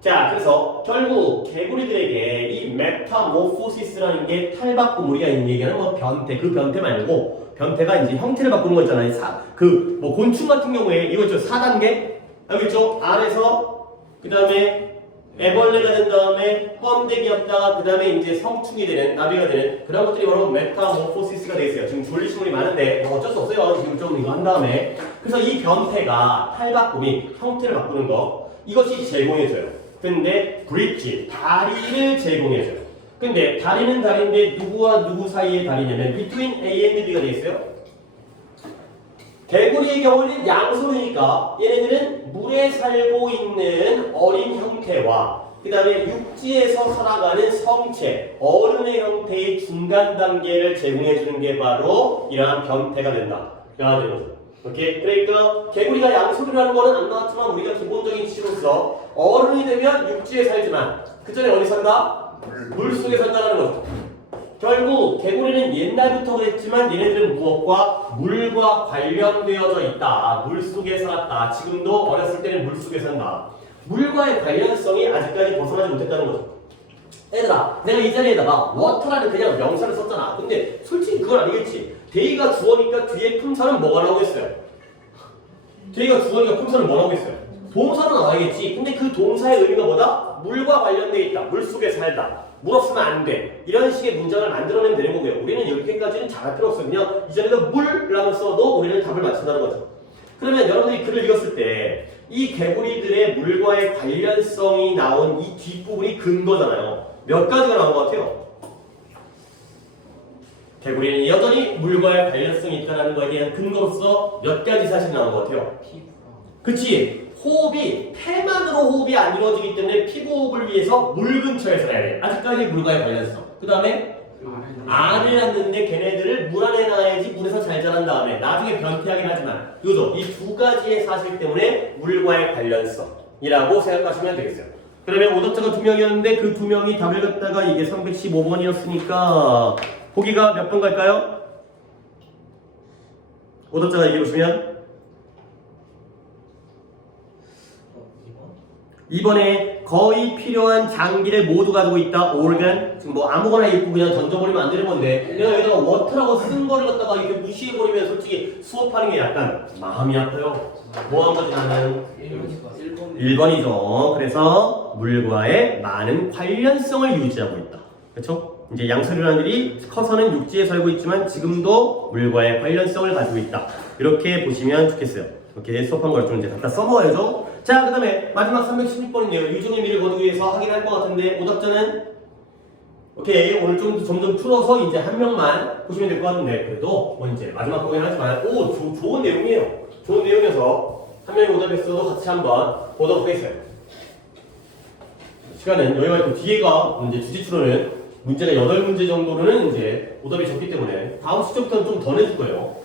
자, 그래서 결국 개구리들에게 이 메타모포시스라는 게 탈바꿈 우리가 얘기하는 뭐 변태, 그 변태 말고 변태가 이제 형태를 바꾸는 거 있잖아요. 그 뭐 곤충 같은 경우에 이거 있죠. 4단계 알겠죠? 알에서 그 다음에 애벌레가 된 다음에 뻔데기였다가 그 다음에 이제 성충이 되는 나비가 되는 그런 것들이 바로 메타모포시스가 되어 있어요. 지금 분리식물이 많은데 어쩔 수 없어요. 지금 좀 이거 한 다음에 그래서 이 변태가 탈바꿈이 형태를 바꾸는 거 이것이 제공해줘요. 근데 브릿지 다리를 제공해줘요. 근데 다리는 다리인데 누구와 누구 사이의 다리냐면 between A and B가 되어 있어요. 개구리의 경우는 양손이니까 얘네들은 물에 살고 있는 어린 형태와 그 다음에 육지에서 살아가는 성체, 어른의 형태의 중간 단계를 제공해주는 게 바로 이러한 변태가 된다. 라는 거죠. 오케이? 그러니까 개구리가 양손이라는 거는 안 나왔지만 우리가 기본적인 지식으로서 어른이 되면 육지에 살지만 그 전에 어디 산다? 물 속에 산다는 거죠. 결국 개구리는 옛날부터 그랬지만 얘네들은 무엇과? 물과 관련되어져 있다. 물 속에 살았다. 지금도 어렸을 때는 물 속에 산다. 물과의 관련성이 아직까지 벗어나지 못했다는 거죠. 얘들아, 내가 이 자리에다가 워터라는 그냥 명사를 썼잖아. 근데 솔직히 그건 아니겠지. 대의가 주어니까 뒤에 품사는 뭐가 나오겠어요? 대의가 주어니까 품사는 뭐 나오겠어요? 동사는 나와야겠지. 근데 그 동사의 의미가 뭐다? 물과 관련되어 있다. 물 속에 살다. 물 없으면 안 돼. 이런 식의 문장을 만들어내면 되는 거고요. 우리는 이렇게까지는 잘할 필요 없어요. 그냥 이 자리에다 물이라고 써도 우리는 답을 맞춘다는 거죠. 그러면 여러분들이 글을 읽었을 때 이 개구리들의 물과의 관련성이 나온 이 뒷부분이 근거잖아요. 몇 가지가 나온 것 같아요? 개구리는 여전히 물과의 관련성이 있다는 것에 대한 근거로서 몇 가지 사실이 나온 것 같아요. 그치? 호흡이 폐만으로 호흡이 안 이루어지기 때문에 피부호흡을 위해서 물 근처에 살아야 돼. 아직까지 물과의 관련성. 그 다음에 알을 낳는데 걔네들을 물 안에 놔야지 물에서 잘 자란 다음에 나중에 변태하긴 하지만 이거죠. 이 두 가지의 사실 때문에 물과의 관련성이라고 생각하시면 되겠어요. 그러면 오답자가 2명이었는데 그 2명이 답을 갖다가 이게 315번이었으니까 보기가 몇 번 갈까요? 오답자가 얘기해 보시면 2번에 거의 필요한 장기를 모두 가지고 있다. organ. 지금 뭐 아무거나 읽고 그냥 던져버리면 안 되는 건데 내가 여기다가 워터라고 쓴 거를 갖다가 이렇게 무시해버리면 솔직히 수업하는 게 약간 마음이 아파요. 뭐 한 거지 나는? 1번이죠. 그래서 물과의 많은 관련성을 유지하고 있다. 그렇죠? 이제 양서류란들이 커서는 육지에 살고 있지만 지금도 물과의 관련성을 가지고 있다. 이렇게 보시면 좋겠어요. 이렇게 수업한 걸 좀 이제 갖다 써먹어야죠. 자, 그 다음에 마지막 316번이네요. 유종의 미를 거두기 위해서 확인할 것 같은데 오답자는 오케이 오늘 좀 점점 풀어서 이제 한 명만 보시면 될 것 같은데 그래도 뭐 이제 마지막 보긴 하지만 좋은 내용이에요. 좋은 내용이어서 한 명이 오답했어도 같이 한번 보도록 하겠어요. 시간은 여기가 있고 뒤에가 이제 주제 추론은 문제가 8문제 정도로는 이제 오답이 적기 때문에 다음 시점부터는 좀 더 내줄 거예요.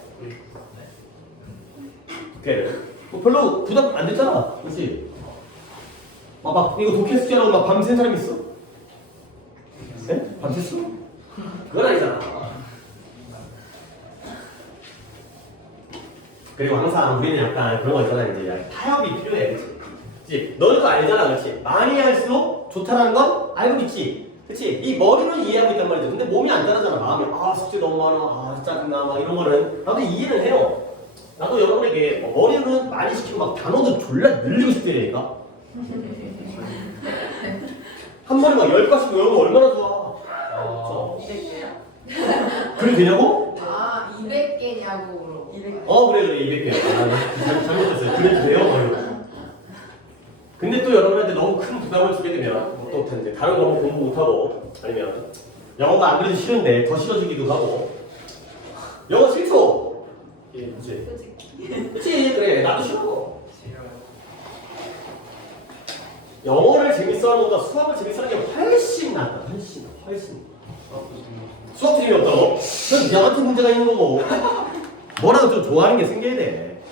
오케이. 뭐 별로 부담 안 됐잖아. 그렇지? 막 이거 독해 숙제라고 막 밤샌 사람 있어? 네? 밤샜어? 그건 아니잖아. 그리고 항상 우리는 약간 그런 거 있잖아. 이제 타협이 필요해. 그치? 그치? 너희도 알잖아. 그렇지? 많이 할수록 좋다라는 건 알고 있지? 그치? 이 머리로는 이해하고 있단 말이죠. 근데 몸이 안 따라잖아. 마음이 숙제 너무 많아. 짜증나. 막 이런 거는 나도 이해를 해요. 나도 여러분에게 머리는 많이 시키고 막 단어도 졸라 늘리고 싶다니까. 한 번에 막 10가지씩 외우면 얼마나 좋아. 200개야? 그래 되냐고? 200개냐고. 그래 200개야. 잘못했어요. 그래도 돼요? 근데 또 여러분한테 너무 큰 부담을 주게 되면 또 이제 다른 과목 공부 못하고 아니면 영어가 안 그래도 싫은데 더 싫어지기도 하고 영어 싫죠? 예, 그치? 그치? 그래 나도 싫어. 영어를 재밌어하는 것보다 수학을 재밌어하는 게 훨씬 낫다. 훨씬. 수학 재미없다고? 그건 너한테 문제가 있는 거고. 뭐라도 좀 좋아하는 게 생겨야 돼.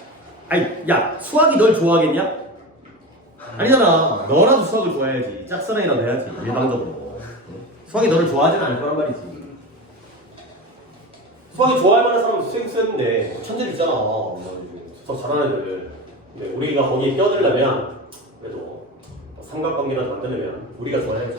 아니, 야, 수학이 널 좋아하겠냐? 아니잖아. 너라도 수학을 좋아해야지. 짝사랑이라도 해야지. 일방적으로. 수학이 너를 좋아하지는 않을 거란 말이지. 수학이 좋아할 만한 사람은 수행했는데 천재들 있잖아. 수학 잘하는 애들. 근데 우리가 거기에 껴들려면 그래도 삼각관계라도 만들려면 우리가 좋아해야지.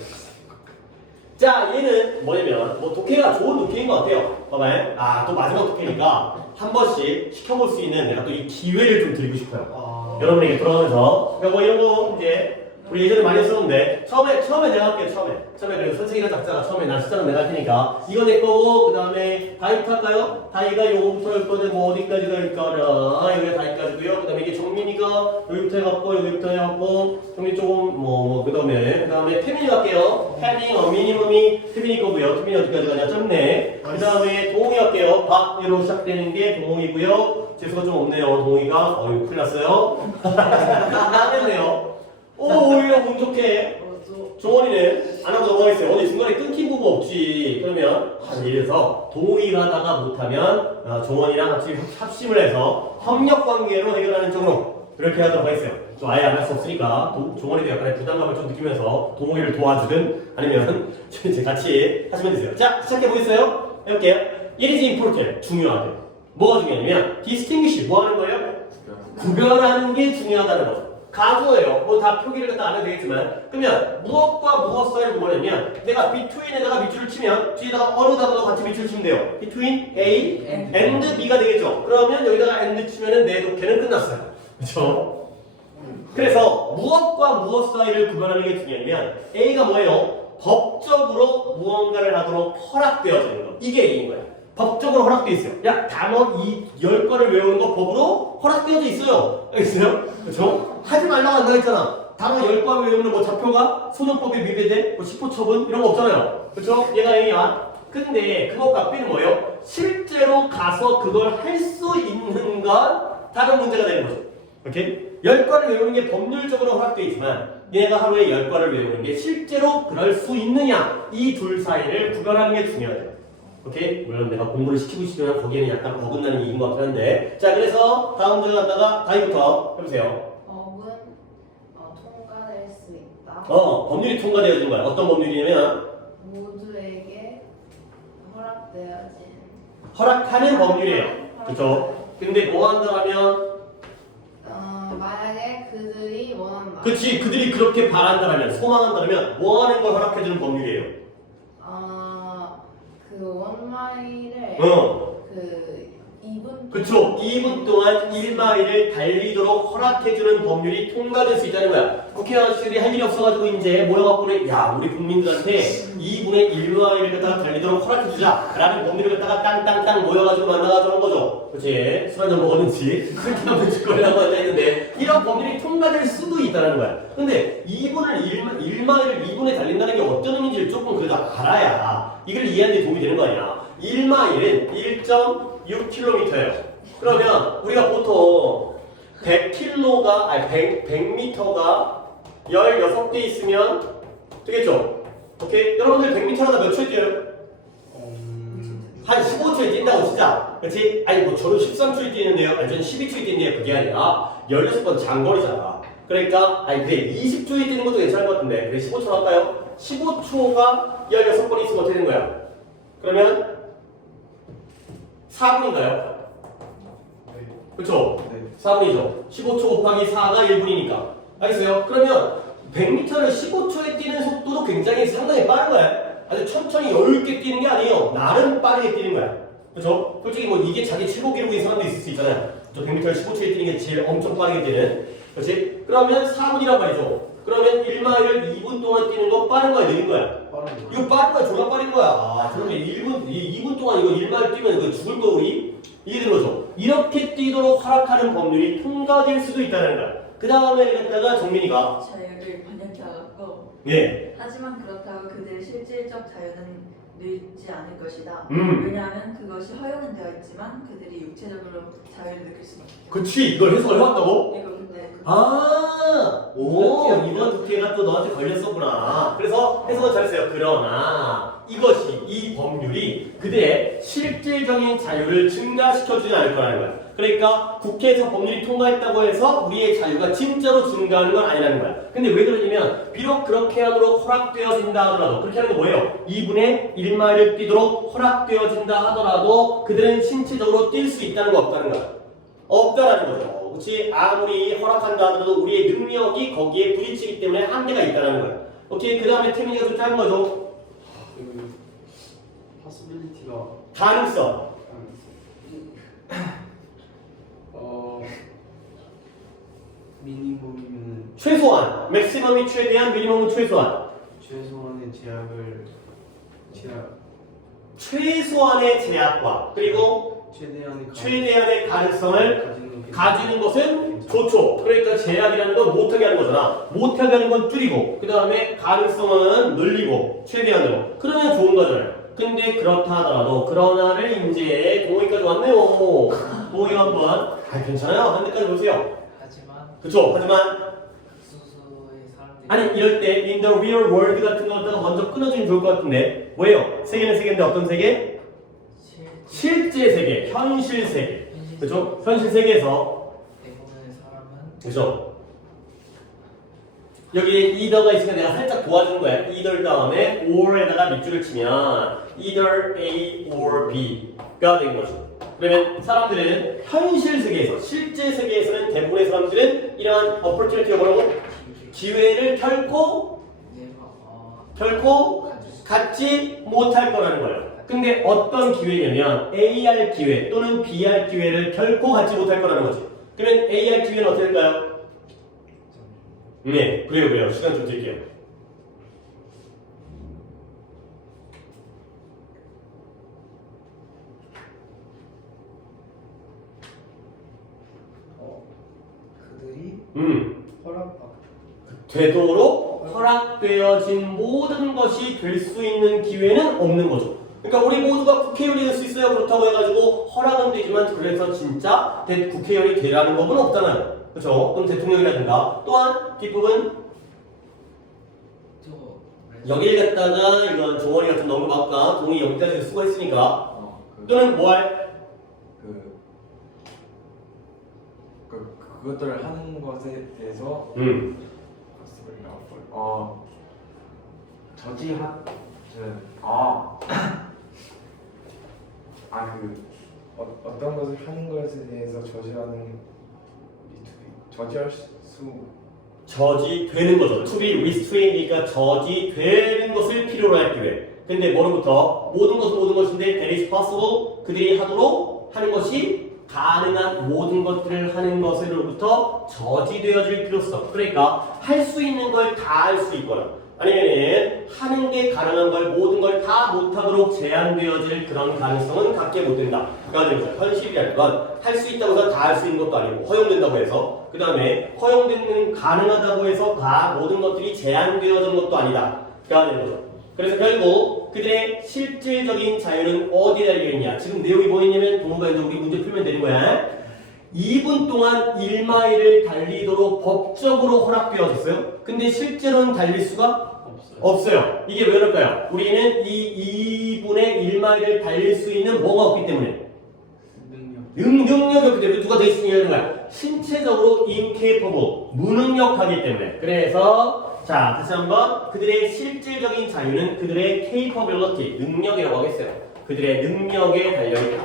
자, 얘는 뭐냐면 뭐 독해가 좋은 독해인 것 같아요. 봐봐요. 아, 또 마지막 독해니까 한 번씩 시켜볼 수 있는 내가 또 이 기회를 좀 드리고 싶어요. 여러분에게 돌아가면서 뭐 이런 거 이제 우리 예전에 많이 했었는데 처음에 내가 할게요. 처음에 그래서 선생이랑 작자가 처음에 난 숫자는 내가 할 테니까 이거 내 거고 그 다음에 다이부터 할까요? 다이가 요거부터 할 거는 뭐 어디까지가 할까나 여기가 다이까지고요. 그 다음에 이게 정민이가 여기부터 해갖고 여기부터 해갖고 정민 조금 그 다음에 태민이 갈게요. 태민이 미니멈이 태민이 거고요. 태민이 어디까지 가냐? 점네. 그 다음에 동홍이 갈게요. 박으로 시작되는 게 동홍이고요. 재수가 좀 없네요. 동홍이가 어이구 큰일 났어요. 나겠네요. 오, 오히려 운 좋게. 종원이는 안 하고 넘어가겠어요. 어디 중간에 끊긴 부분 없지. 그러면 이래서 동의가 하다가 못하면 종원이랑 같이 합심을 해서 협력관계로 해결하는 쪽으로 이렇게 하도록 하겠어요. 좀 아예 안 할 수 없으니까 종원이도 약간의 부담감을 좀 느끼면서 동의를 도와주든 아니면 이제 같이 하시면 되세요. 자, 시작해 보겠어요? 해볼게요. It is important. 중요하대. 뭐가 중요하냐면 distinguish. 뭐 하는 거예요? 구별하는 게 중요하다는 거죠. 가구예요. 뭐 다 표기를 갖다 안 해도 되겠지만 그러면 무엇과 무엇 사이를 구분하냐면 내가 between에다가 밑줄을 치면 뒤에다가 어느 단어가 같이 밑줄을 치면 돼요. between A and B가 되겠죠. 그러면 여기다가 and 치면은 내 독해는 끝났어요. 그렇죠? 그래서 무엇과 무엇 사이를 구별하는 게 중요하냐면 A가 뭐예요? 법적으로 무언가를 하도록 허락되어지는 거. 이게 A인 거야. 법적으로 허락되어 있어요. 야, 단어 이 10거를 외우는 거 법으로 허락되어져 있어요. 알겠어요? 그렇죠? 하지 말라고 한다고 했잖아. 단어 10거 외우는 뭐 자표가 소년법에 위배돼? 뭐 10호 처분? 이런 거 없잖아요. 그렇죠? 얘가 A야. 근데 그것과 B는 뭐예요? 실제로 가서 그걸 할 수 있는 건 다른 문제가 되는 거죠. 오케이? 10거를 외우는 게 법률적으로 허락되어 있지만 얘가 하루에 10거를 외우는 게 실제로 그럴 수 있느냐 이 둘 사이를 구별하는 게 중요하죠. 오케이? 물론 내가 공부를 시키고 싶으면 거기에는 약간 어긋나는 얘기인 것 같긴 한데 자, 그래서 다음 문제 갖다가 다이부터 해보세요. 법은 통과될 수 있다. 법률이 통과되어진 거야. 어떤 법률이냐면 모두에게 허락되어진. 허락하는 법률이에요. 그렇죠? 근데 뭐 한다 하면 만약에 그들이 원한다. 그치, 그들이 그렇게 바란다면 소망한다면 뭐 하는 걸 허락해주는 법률이에요. 그 원마일을 그 2분 그쵸. 2분 동안 1마일을 달리도록 허락해주는 법률이 통과될 수 있다는 거야. 국회의원들이 할 일이 없어가지고 이제 모여갖고 그래. 야, 우리 국민들한테 2분의 1마일을 갖다가 달리도록 허락해주자 라는 법률을 갖다가 땅땅땅 모여가지고 만나가지고 한 거죠. 그치? 술 한잔 먹었는지 그렇게 하면 짓거리라고 앉아있는데 이런 법률이 통과될 수도 있다는 거야. 근데 1마일을 2분에 달린다는 게 어떤 의미인지를 조금 그래도 알아야 이걸 이해하는 데 도움이 되는 거 아니야. 1마일은 1.6km예요. 그러면 우리가 보통 100km가 100m가 16개 있으면 되겠죠? 오케이? 여러분들 100m마다 몇 초에 뛰어요? 한 15초에 뛴다고 진짜. 그렇지? 아니 뭐 저는 13초에 뛰는데요. 아니 저는 12초에 뛰는데요. 그게 아니라 16번 장거리잖아. 그러니까 아니 근데 20초에 뛰는 것도 괜찮을 것 같은데 그래 15초 할까요? 15초가 16번 있으면 어떻게 되는 거야? 그러면 4분인가요? 그렇죠? 4분이죠. 15초 곱하기 4가 1분이니까. 알겠어요? 그러면 100m를 15초에 뛰는 속도도 굉장히 상당히 빠른 거야. 아주 천천히 여유있게 뛰는 게 아니에요. 나름 빠르게 뛰는 거야. 그렇죠? 솔직히 뭐 이게 자기 최고 기록인 사람도 있을 수 있잖아요. 저 100m를 15초에 뛰는 게 제일 엄청 빠르게 뛰는. 그렇지? 그러면 4분이란 말이죠. 그러면 1마일을 2분 동안 뛰는 거 빠른 거야, 느린 거야? 이거 빠른 거야, 졸라 빠른 거야. 그러면 2분 동안 이거 1마일 뛰면 이거 죽을 거 우리? 이해된 거죠? 이렇게 뛰도록 허락하는 법률이 통과될 수도 있다는 거야. 그 다음에 갖다가 정민이가 자유를 번역해갖고 예. 하지만 그렇다고 그들의 실질적 자유는 늘지 않을 것이다. 음. 왜냐하면 그것이 허용은 되어 있지만 그들이 육체적으로 자유를 느낄 수는 없다. 그치, 이걸 해석을 해왔다고? 이거 근데 아, 오, 이번 두 개가 또 너한테 걸렸었구나. 그래서 해석은 잘했어요. 그러나 이것이 이 법률이 그들의 실질적인 자유를 증가시켜주지 않을 거라는 거야. 그러니까 국회에서 법률이 통과했다고 해서 우리의 자유가 진짜로 증가하는 건 아니라는 거야. 근데 왜 그러냐면 비록 그렇게 하도록 허락되어진다 하더라도 그렇게 하는 거 뭐예요? 2분의 1마일을 뛰도록 허락되어진다 하더라도 그들은 신체적으로 뛸 수 있다는 거 없다는 거야. 없다라는 거죠. 그렇지? 아무리 허락한다 하더라도 우리의 능력이 거기에 부딪히기 때문에 한계가 있다는 거야. 오케이? 그 다음에 태민이가 좀 짧은 거죠. 그 possibility가 가능성. 미니멈이면 최소한. 맥시멈이 최대한, 미니멈은 최소한. 최소한의 제약 최소한의 제약과 그리고 최대한의 가능성을 가지는 것은 좋죠. 그러니까 제약이라는 건 못하게 하는 거잖아. 못하게 하는 건 줄이고 그 다음에 가능성은 늘리고 최대한으로. 그러면 좋은 거잖아요. 근데 그렇다 하더라도 그러나를 이제 동호회까지 왔네요. 동호회 한번 괜찮아요. 한 대까지 보세요. 하지만 그쵸? 하지만 수소의 사람들이 아니 이럴 때 in the real world 같은 거 갖다가 먼저 끊어주면 좋을 것 같은데 뭐예요? 세계는 세계인데 어떤 세계? 실제 세계, 현실 세계. 그죠? 현실 세계에서 대부분의 사람은 그죠? 여기 either가 있으니까 내가 살짝 도와주는 거야. either 다음에 or에다가 밑줄을 치면 either A or B가 된 거죠. 그러면 사람들은 현실 세계에서, 실제 세계에서는 대부분의 사람들은 이러한 opportunity가 뭐라고? 기회를 결코 갖지 못할 거라는 거예요. 근데 어떤 기회냐면 A할 기회 또는 B할 기회를 결코 갖지 못할 거라는 거죠. 그러면 A할 기회는 어떻게 될까요? 네, 그래요. 시간 좀 드릴게요. 그들이 허락받 되도록 허락되어진 모든 것이 될 수 있는 기회는 없는 거죠. 그러니까 우리 모두가 국회의원이 될 수 있어요. 그렇다고 해가지고 허락은 되지만 그래서 진짜 국회의원이 되라는 법은 없잖아요. 그렇죠? 그럼 대통령이라든가 또한 뒷부분 여기를 갖다가 이건 종원이 같은 너무 막까 동의 여기까지 수고했으니까 또는 뭐할 그것들을 하는 것에 대해서 어떤 것을 하는 것에 대해서 저지되는 거죠. to be restrained니까 저지되는 것을 필요로 할 기회. 근데 뭐로부터? 모든 것인데 that is possible 그들이 하도록 하는 것이 가능한 모든 것들을 하는 것으로부터 저지되어질 필요성. 그러니까 할 수 있는 걸 다 할 수 있거나 아니면은 하는 게 가능한 걸 모든 걸 다 못하도록 제한되어질 그런 가능성은 갖게 못 된다. 그러니까 현실이라는 건 할 수 있다고 해서 다 할 수 있는 것도 아니고 허용된다고 해서 그 다음에 허용되는 가능하다고 해서 다 모든 것들이 제한되어진 것도 아니다. 가 되는 거죠. 그래서 결국 그들의 실질적인 자유는 어디에 달려있냐. 지금 내용이 뭐였냐면 동호가 이제 우리 문제 풀면 되는 거야. 2분 동안 1마일을 달리도록 법적으로 허락되어졌어요. 근데 실제로는 달릴 수가 없어요. 이게 왜 그럴까요? 우리는 이 2분의 1마일을 달릴 수 있는 뭐가 없기 때문에 능력이 없기 때문에 누가 더 있으냐 거야. 신체적으로 incapable, 무능력하기 때문에. 그래서 자 다시 한번 그들의 실질적인 자유는 그들의 capability, 능력이라고 하겠어요. 그들의 능력에 달려있다.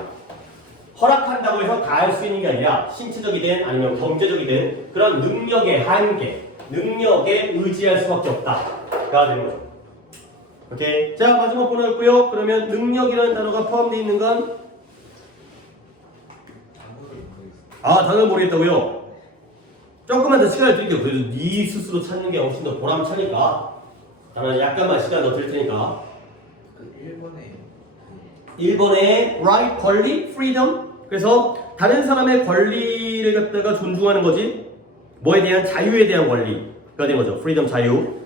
허락한다고 해서 다 할 수 있는 게 아니라 신체적이든 아니면 경제적이든 그런 능력의 한계, 능력에 의지할 수밖에 없다가 되는 거죠. 오케이. 자 마지막 보내고요. 그러면 능력이라는 단어가 포함되어 있는 건 단어를 모르겠다고요? 조금만 더 시간을 드릴게요. 그래도 네 스스로 찾는 게 훨씬 더 보람차니까 나는 약간만 시간 더 드릴 테니까. 그 일본에 1번의 right, 권리, freedom. 그래서 다른 사람의 권리를 갖다가 존중하는 거지. 뭐에 대한 자유에 대한 권리가 된 거죠. freedom, 자유.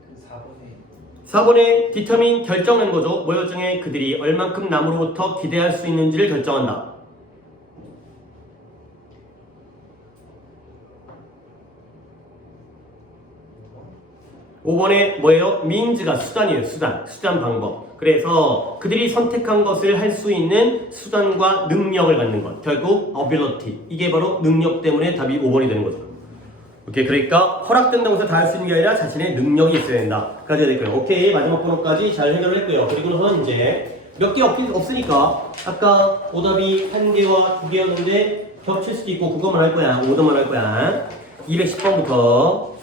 그 4번에 4번에 determine 결정하는 거죠. 모여 중에 그들이 얼만큼 남으로부터 기대할 수 있는지를 결정한다. 5번에 뭐예요? means가 수단이에요. 수단 방법. 그래서 그들이 선택한 것을 할 수 있는 수단과 능력을 갖는 것. 결국 ability. 이게 바로 능력 때문에 답이 5번이 되는 거죠. 오케이, 그러니까 허락된다고 해서 다 할 수 있는 게 아니라 자신의 능력이 있어야 된다. 가져야 될 거예요. 오케이, 마지막 번호까지 잘 해결을 했고요. 그리고는 이제 몇 개 없으니까 아까 오답이 1개와 2개였는데 겹칠 수도 있고 그것만 할 거야. 오답만 할 거야. 210번부터.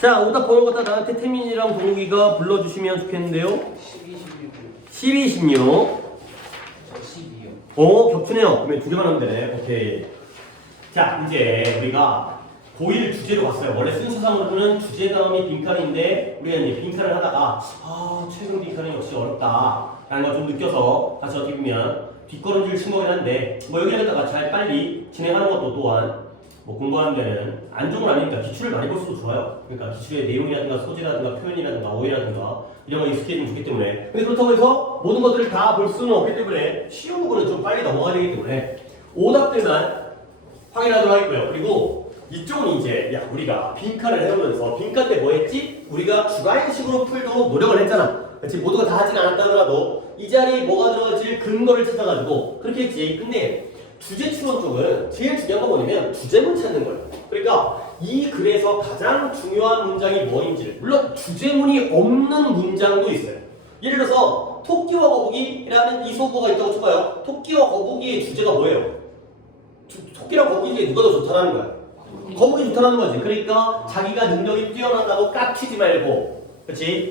자, 오답 번호 갖다 나한테 태민이랑 동욱이가 불러주시면 좋겠는데요. 12, 16. 12, 16. 저 12요. 오, 겹치네요. 그러면 두 개만 하면 되네. 오케이. 자, 이제 우리가 고1 주제로 왔어요. 원래 순서상으로는 주제 다음이 빈칸인데 우리가 이제 빈칸을 하다가 최종 빈칸은 역시 어렵다 라는 걸 좀 느껴서 다시 어떻게 보면 뒷걸음질 친 거긴 한데 뭐 여기에다가 잘 빨리 진행하는 것도 또한 뭐 공부하는 데는 안 좋은 건 아니니까 기출을 많이 볼 수도 좋아요. 그러니까 기출의 내용이라든가 소재라든가 표현이라든가 어휘라든가 이런 거 익숙해지면 좋기 때문에. 근데 그렇다고 해서 모든 것들을 다 볼 수는 없기 때문에 쉬운 부분은 좀 빨리 넘어가야 되기 때문에 오답들만 확인하도록 하겠고요. 그리고 이쪽은 이제 우리가 빈칸을 해오면서 빈칸 때 뭐 했지? 우리가 주관식으로 풀도록 노력을 했잖아. 그렇지? 모두가 다 하진 않았다 하더라도 이 자리에 뭐가 들어갈지 근거를 찾아가지고 그렇게 했지. 근데 주제 추론 쪽은 제일 중요한 거 뭐냐면 주제문 찾는 거예요. 그러니까 이 글에서 가장 중요한 문장이 뭐인지를, 물론 주제문이 없는 문장도 있어요. 예를 들어서 토끼와 거북이라는 이 소거가 있다고 쳐봐요. 토끼와 거북이의 주제가 뭐예요? 토끼랑 거북이 중에 누가 더 좋다라는 거야? 거북이 좋다라는 거지. 그러니까 자기가 능력이 뛰어나다고 깍치지 말고, 그렇지?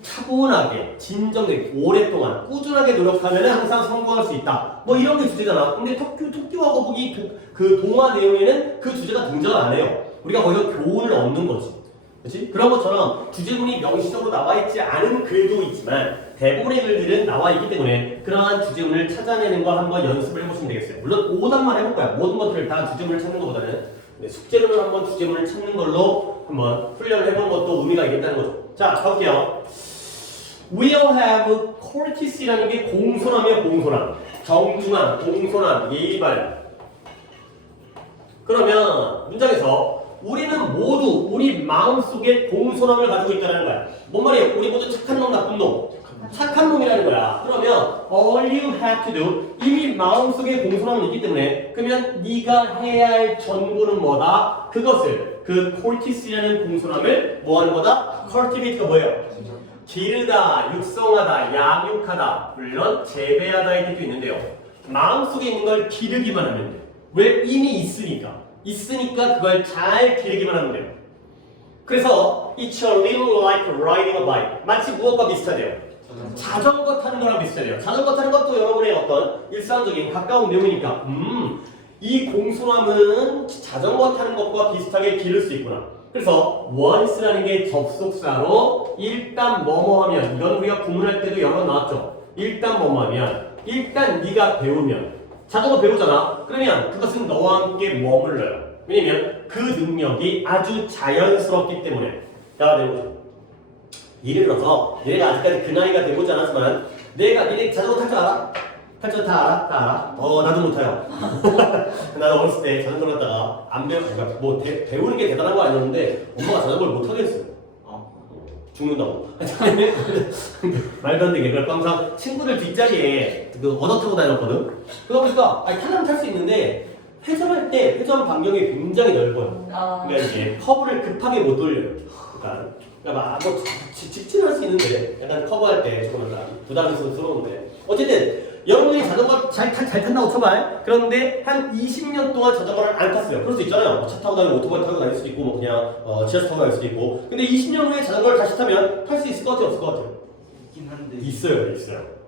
차분하게, 진정되게, 오랫동안, 꾸준하게 노력하면 항상 성공할 수 있다. 뭐 이런 게 주제잖아. 근데 토끼와 거북이 그 동화 내용에는 그 주제가 등장을 안 해요. 우리가 거기서 교훈을 얻는 거지. 그렇지? 그런 것처럼 주제문이 명시적으로 나와 있지 않은 글도 있지만 대부분의 글들은 나와 있기 때문에 그러한 주제문을 찾아내는 거 한번 연습을 해보시면 되겠어요. 물론 오답만 해볼 거야. 모든 것들을 다 주제문을 찾는 것보다는 숙제로는 한번 주제문을 찾는 걸로 한번 훈련을 해보는 것도 의미가 있겠다는 거죠. 자, 가볼게요. We'll have courtesy라는 게 공손하며 공손함, 정중함, 공손함, 예의 바름. 그러면 문장에서 우리는 모두 우리 마음속에 공손함을 가지고 있다는 거야. 뭔 말이에요? 우리 모두 착한 놈, 나쁜 놈. 착한 놈이라는 거야. 그러면 all you have to do, 이미 마음속에 공손함은 있기 때문에 그러면 네가 해야 할 전부는 뭐다? 그것을, 그 courtesy라는 공손함을 뭐 하는 거다? cultivate가 뭐예요? 기르다, 육성하다, 양육하다, 물론 재배하다의 뜻도 있는데요. 마음속에 있는 걸 기르기만 하면 돼. 왜? 이미 있으니까 그걸 잘 기르기만 하면 돼요. 그래서 it's a little like riding a bike. 마치 무엇과 비슷하대요? 자전거 타는 거랑 비슷해요. 자전거 타는 것도 여러분의 어떤 일상적인 가까운 내용이니까 이 공손함은 자전거 타는 것과 비슷하게 기를 수 있구나. 그래서 once라는 게 접속사로 일단 뭐뭐하면, 이건 우리가 구문할 때도 여러 번 나왔죠. 일단 뭐뭐하면, 일단 네가 배우면, 자전거 배우잖아. 그러면 그것은 너와 함께 머물러요. 왜냐면 그 능력이 아주 자연스럽기 때문에 가 되는 거죠. 예를 들어서 내가 아직까지 그 나이가 돼보지 않았지만 니네 자전거 탈 줄 알아? 탈 줄 다 알아? 나도 못 타요. 나도 어렸을 때 자전거 타다가 안 배우는 게 대단한 거 아니었는데 엄마가 자전거를 못 타게 했어요. 죽는다고. 말도 안 되게. 그래서 항상 친구들 뒷자리에 얻어 타고 다녔거든. 그러다 보니까 타려면 탈 수 있는데 회전할 때 회전 반경이 굉장히 넓어요. 그러니까 이제 커브를 급하게 못 돌려요. 그러니까 뭐 직진할 수 있는데 약간 커브할 때 조금 부담스러운데 어쨌든 여러분들이 자전거 잘 탄다고 쳐봐요. 그런데 한 20년 동안 자전거를 안 탔어요. 그럴 수 있잖아요. 차 타고 다니고 오토바이 타고 다닐 수도 있고 뭐 그냥 지하철 타고 다닐 수도 있고. 근데 20년 후에 자전거를 다시 타면 탈 수 있을 것 같아요? 없을 것 같아요? 있긴 한데. 있어요.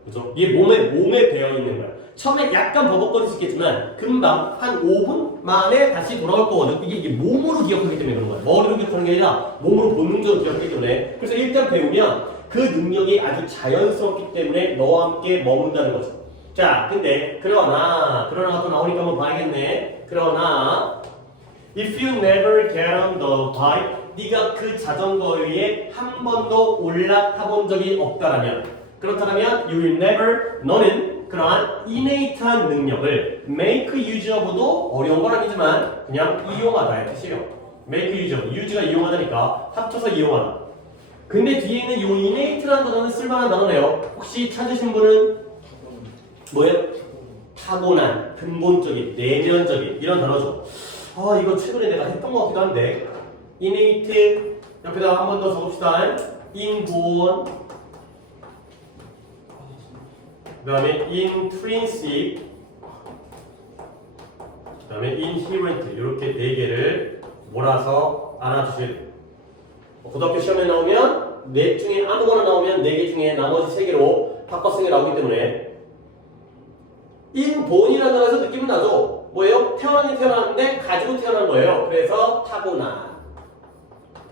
그죠? 이게 몸에 배어 있는 거야. 처음에 약간 버벅거릴 수 있겠지만 금방 한 5분 만에 다시 돌아올 거거든. 이게 몸으로 기억하기 때문에 그런 거야. 머리로 기억하는 게 아니라 몸으로 본능적으로 기억하기 때문에. 그래서 일단 배우면 그 능력이 아주 자연스럽기 때문에 너와 함께 머문다는 거죠. 자, 근데 그러나 또 나오니까 한번 봐야겠네. 그러나 if you never get on the bike, 네가 그 자전거 위에 한 번도 올라타본 적이 없다라면 그렇다면 you will never 너는 그러한 innate한 능력을 make use of도 어려운 건 아니지만 그냥 이용하다의 뜻이에요. make use of, use가 이용하다니까 합쳐서 이용하다. 근데 뒤에 있는 이 innate라는 단어는 쓸만한 단어네요. 혹시 찾으신 분은 뭐예요? 타고난, 근본적인, 내면적인 이런 단어죠. 아 이거 최근에 내가 했던 것 같기도 한데 innate 옆에다가 한 번 더 적읍시다. 인본 그 다음에 intrinsic 그 다음에 inherent 이렇게 4개를 몰아서 알아주셔야 돼요. 고등학교 시험에 나오면 넷 중에 아무거나 나오면 4개 중에 나머지 3개로 바꿔 쓰는 게 나오기 때문에 인본이라는 단어에서 느낌은 나죠. 뭐예요? 태어났는데 가지고 태어난 거예요. 그래서 타고난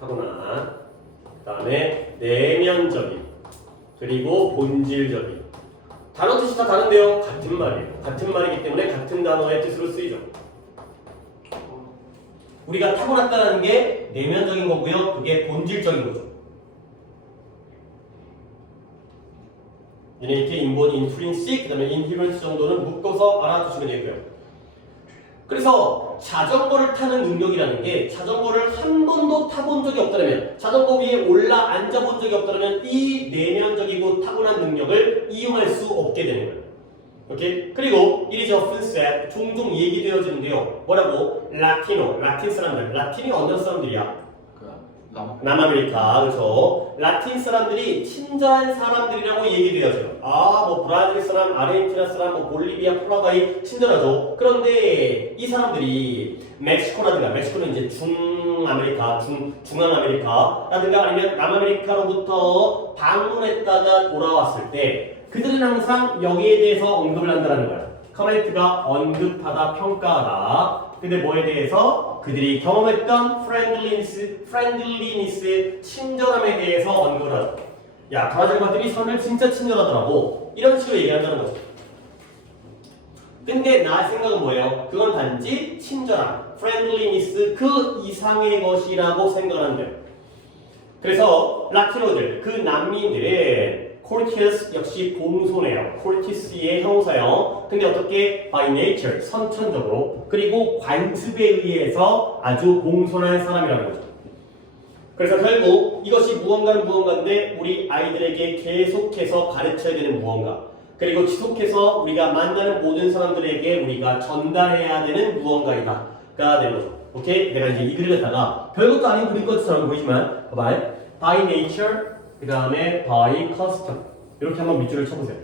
그 다음에 내면적인 그리고 본질적인 단어 뜻이 다 다른데요. 같은 말이에요. 같은 말이기 때문에 같은 단어의 뜻으로 쓰이죠. 우리가 타고났다는 게 내면적인 거고요. 그게 본질적인 거죠. 이렇게 인본, 인트린식, 그 다음에 인히런스 정도는 묶어서 알아두시면 되고요. 그래서 자전거를 타는 능력이라는 게 자전거를 한 번도 타본 적이 없다면 자전거 위에 올라 앉아본 적이 없다면 이 내면적이고 타고난 능력을 이용할 수 없게 되는 거예요. 오케이? 그리고 it is often said 종종 얘기되어지는데요. 뭐라고? 라틴 사람들. 라틴이 어떤 사람들이야? 남아메리카. 그래서 라틴 사람들이 친절한 사람들이라고 얘기되어져요. 뭐 브라질 사람, 아르헨티나 사람, 뭐 볼리비아, 파라과이 친절하죠. 그런데 이 사람들이 멕시코는 이제 중아메리카, 중앙아메리카라든가 아니면 남아메리카로부터 방문했다가 돌아왔을 때 그들은 항상 여기에 대해서 언급을 한다는 거야. 커멘트가 언급하다, 평가하다. 근데 뭐에 대해서? 그들이 경험했던 friendliness, 친절함에 대해서 언급을 하죠. 야, 브라질 분들이 사람을 진짜 친절하더라고. 이런 식으로 얘기한다는 거죠. 근데 나 생각은 뭐예요? 그건 단지 친절함, friendliness 그 이상의 것이라고 생각하는 거예요. 그래서 라티노들, 그 난민들은 courteous 역시 공손해요. courteous의 형용사요. 근데 어떻게? by nature, 선천적으로 그리고 관습에 의해서 아주 공손한 사람이라는 거죠. 그래서 결국 이것이 무언가는 무언가인데 우리 아이들에게 계속해서 가르쳐야 되는 무언가 그리고 지속해서 우리가 만나는 모든 사람들에게 우리가 전달해야 되는 무언가이다가 되는 거죠. 오케이? 내가 이제 이 글을 갖다가 별것도 아닌 그린 것처럼 보이지만 봐봐요. by nature 그 다음에 by custom 이렇게 한번 밑줄을 쳐보세요.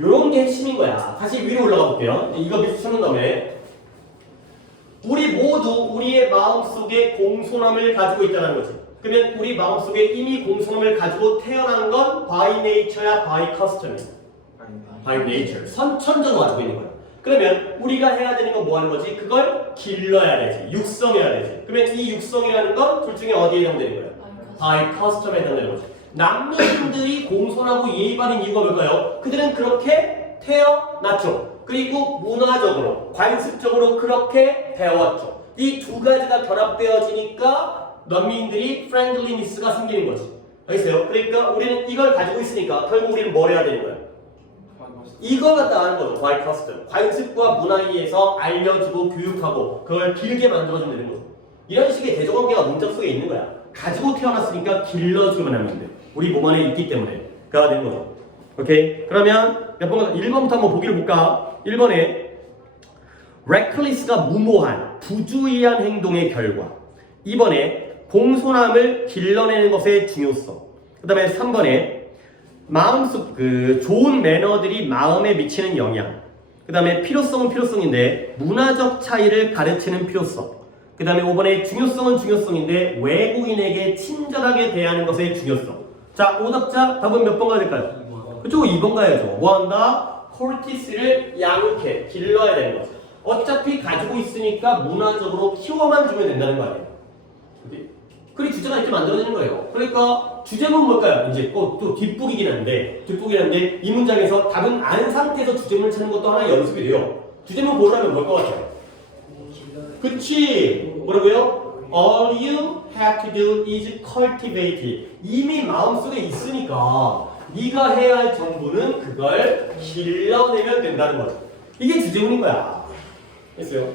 요런 게 핵심인 거야. 다시 위로 올라가 볼게요. 이거 밑줄 쳐놓은 다음에 우리 모두 우리의 마음속에 공손함을 가지고 있다는 거지. 그러면 우리 마음속에 이미 공손함을 가지고 태어난 건 by nature야 by custom이야. by nature. 선천적으로 가지고 있는 거야. 그러면 우리가 해야 되는 건 뭐 하는 거지? 그걸 길러야 되지. 육성해야 되지. 그러면 이 육성이라는 건 둘 중에 어디에 해당되는 거야? by custom에 해당되는 거지. 남미인들이 공손하고 예의 바른 이유가 뭘까요? 그들은 그렇게 태어났죠. 그리고 문화적으로, 관습적으로 그렇게 배웠죠. 이 두 가지가 결합되어지니까 난민들이 friendliness가 생기는 거지. 알겠어요? 그러니까 우리는 이걸 가지고 있으니까 결국 우리는 뭘 해야 되는 거야? 이걸 갖다 아는 거죠. by custom. 관습과 문화에 의해서 알려주고 교육하고 그걸 길게 만들어주면 되는 거죠. 이런 식의 대조관계가 문장 속에 있는 거야. 가지고 태어났으니까 길러주기만 하면 돼. 우리 몸 안에 있기 때문에가 되는 거죠. 오케이? 그러면 몇 번, 1번부터 한번 보기를 볼까? 1번에 reckless가 무모한, 부주의한 행동의 결과. 2번에 공손함을 길러내는 것의 중요성. 그 다음에 3번에 마음속 좋은 매너들이 마음에 미치는 영향. 그 다음에 필요성은 필요성인데 문화적 차이를 가르치는 필요성. 그 다음에 5번에 중요성은 중요성인데 외국인에게 친절하게 대하는 것의 중요성. 자, 오답자 답은 몇 번 가야 될까요? 그쪽 2번 가야죠. 뭐 한다? courtesy를 양육해, 길러야 되는 거죠. 어차피 가지고 있으니까 문화적으로 키워만 주면 된다는 거 아니에요? 그리 주제가 이렇게 만들어지는 거예요. 그러니까 주제문은 뭘까요? 이제 또 뒷북이긴 한데 이 문장에서 답은 안 상태에서 주제문을 찾는 것도 하나의 연습이 돼요. 주제문 고르라면 뭘 것 같아요? 그치! 뭐라고요? All you have to do is cultivate. 이미 마음속에 있으니까 네가 해야 할 전부는 그걸 길러내면 된다는 거죠. 이게 주제문인 거야. 됐어요?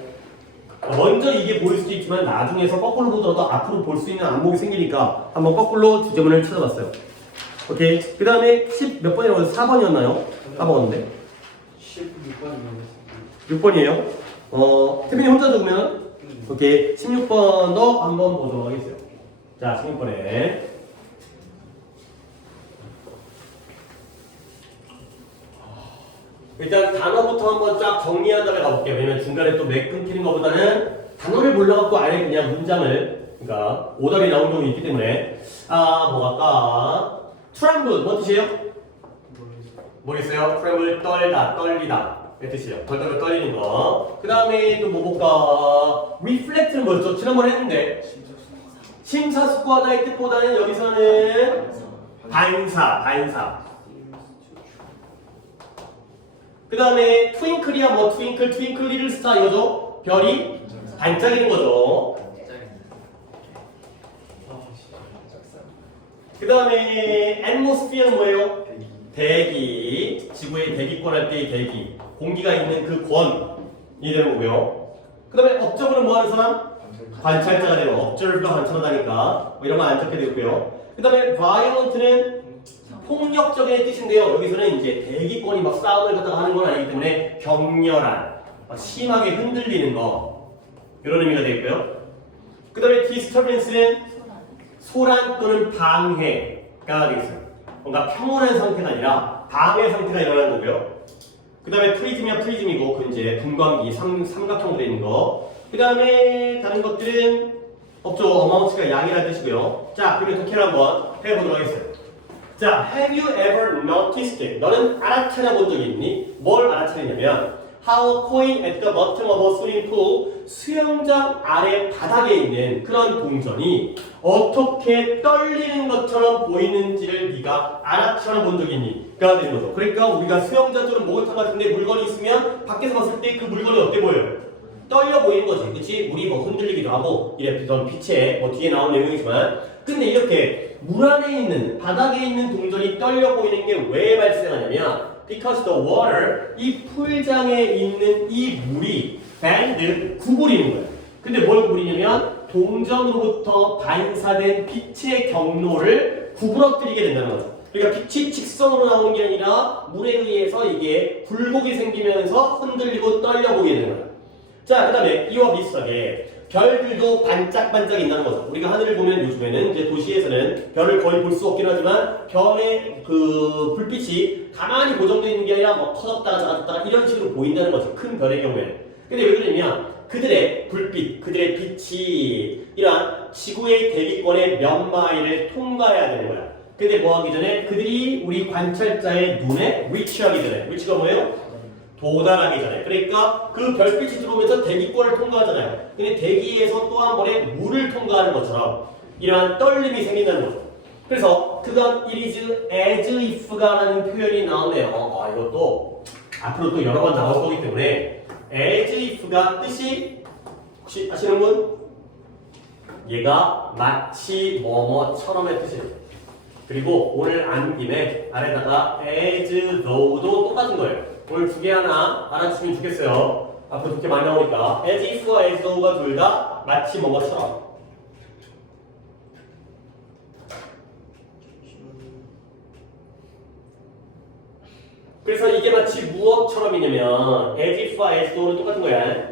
먼저 이게 보일 수도 있지만 나중에서 거꾸로 보더라도 앞으로 볼 수 있는 안목이 생기니까 한번 거꾸로 주제문을 찾아봤어요. 오케이. 그 다음에 10 몇 번이라고 해서 4번이었나요? 4번인데 6번이에요. 태빈이 혼자 적으면 오케이. 16번도 한번 보도록 하겠어요. 자, 16번에 일단 단어부터 한번 쫙 정리한 다음에 가볼게요. 왜냐면 중간에 또 맥 끊기는 것보다는 단어를 몰라갖고 아예 그냥 문장을, 그러니까 오답이 나온 경우 있기 때문에. 뭐 할까? 트램블 뭐 뜻이에요? 모르겠어요. 트램블 떨다, 떨리다 이 뜻이에요. 덜덜 떨리는 거. 그 다음에 또 뭐 볼까? 리플렉트는 뭐였죠? 지난번에 했는데 심사숙고하다의 뜻보다는 여기서는 반사. 그 다음에 트윙클이야 뭐 트윙클 리를 스타 이거죠? 별이 반짝이는 거죠. 그 다음에 atmosphere는 뭐예요? 대기. 지구의 대기권 할 때의 대기. 공기가 있는 그 권이 되는 거고요. 그 다음에 observer는 뭐 하는 사람? 관찰자가 되고 observe가 관찰하다니까 뭐 이런 거 안 적게 되고요. 그 다음에 violent는 폭력적인 뜻인데요. 여기서는 이제 대기권이 막 싸움을 갖다가 하는 건 아니기 때문에 격렬한, 막 심하게 흔들리는 거 이런 의미가 되겠고요. 그 다음에 disturbance는 소란 또는 방해가 되겠어요. 뭔가 평온한 상태가 아니라 방해 상태가 일어나는 거고요. 그 다음에 프리즘이야 프리즘이고 그 이제 분광기 삼각형으로 되어 있는 거. 그 다음에 다른 것들은 없죠. 어마운트가 양이라는 뜻이고요. 자, 그러면 독해를 한번 해보도록 하겠습니다. 자, have you ever noticed it? 너는 알아차려본 적이 있니? 뭘 알아차리냐면 how a coin at the bottom of a swimming pool, 수영장 아래 바닥에 있는 그런 동전이 어떻게 떨리는 것처럼 보이는지를 네가 알아차려본 적이 있니? 가 되는 거죠. 그러니까 우리가 수영장처럼 목욕탕 같은데 물건이 있으면 밖에서 봤을 때 그 물건이 어때 보여요? 떨려 보이는 거지. 그치? 물이 뭐 흔들리기도 하고 이랬던 빛에 뭐 뒤에 나온 내용이지만 근데 이렇게 물 안에 있는 바닥에 있는 동전이 떨려 보이는 게 왜 발생하냐면 because the water 이 풀장에 있는 이 물이 bend 구부리는 거예요. 근데 뭘 구부리냐면 동전으로부터 반사된 빛의 경로를 구부러뜨리게 된다는 거죠. 그러니까 빛이 직선으로 나오는 게 아니라 물에 의해서 이게 굴곡이 생기면서 흔들리고 떨려 보이게 되는 거예요. 자, 그 다음에 이와 비슷하게 별들도 반짝반짝 있다는 거죠. 우리가 하늘을 보면 요즘에는 이제 도시에서는 별을 거의 볼 수 없긴 하지만 별의 그 불빛이 가만히 고정되어 있는 게 아니라 뭐 커졌다가 작았다가 이런 식으로 보인다는 거죠. 큰 별의 경우에는. 근데 왜 그러냐면 그들의 불빛, 그들의 빛이 이러한 지구의 대기권의 몇 마일을 통과해야 되는 거야. 근데 뭐 하기 전에 그들이 우리 관찰자의 눈에 위치하기 전에, 위치가 뭐예요? 도달하기 전에. 그러니까 그 별빛이 들어오면서 대기권을 통과하잖아요. 근데 대기에서 또 한 번에 물을 통과하는 것처럼 이러한 떨림이 생긴다는 거죠. 그래서 그건 it is as if가 라는 표현이 나오네요. 이것도 앞으로 또 여러 번 나올 거기 때문에 as if가 뜻이 혹시 아시는 분? 얘가 마치 뭐뭐처럼의 뜻이에요. 그리고 오늘 안 김에 아래다가 as though도 똑같은 거예요. 오늘 두 개 하나 알아주시면 좋겠어요. 앞으로 그렇게 많이 나오니까 as if와 as though가 둘 다 마치 뭐뭐처럼. 그래서 이게 마치 무엇처럼이냐면 as if와 as though는 똑같은 거야.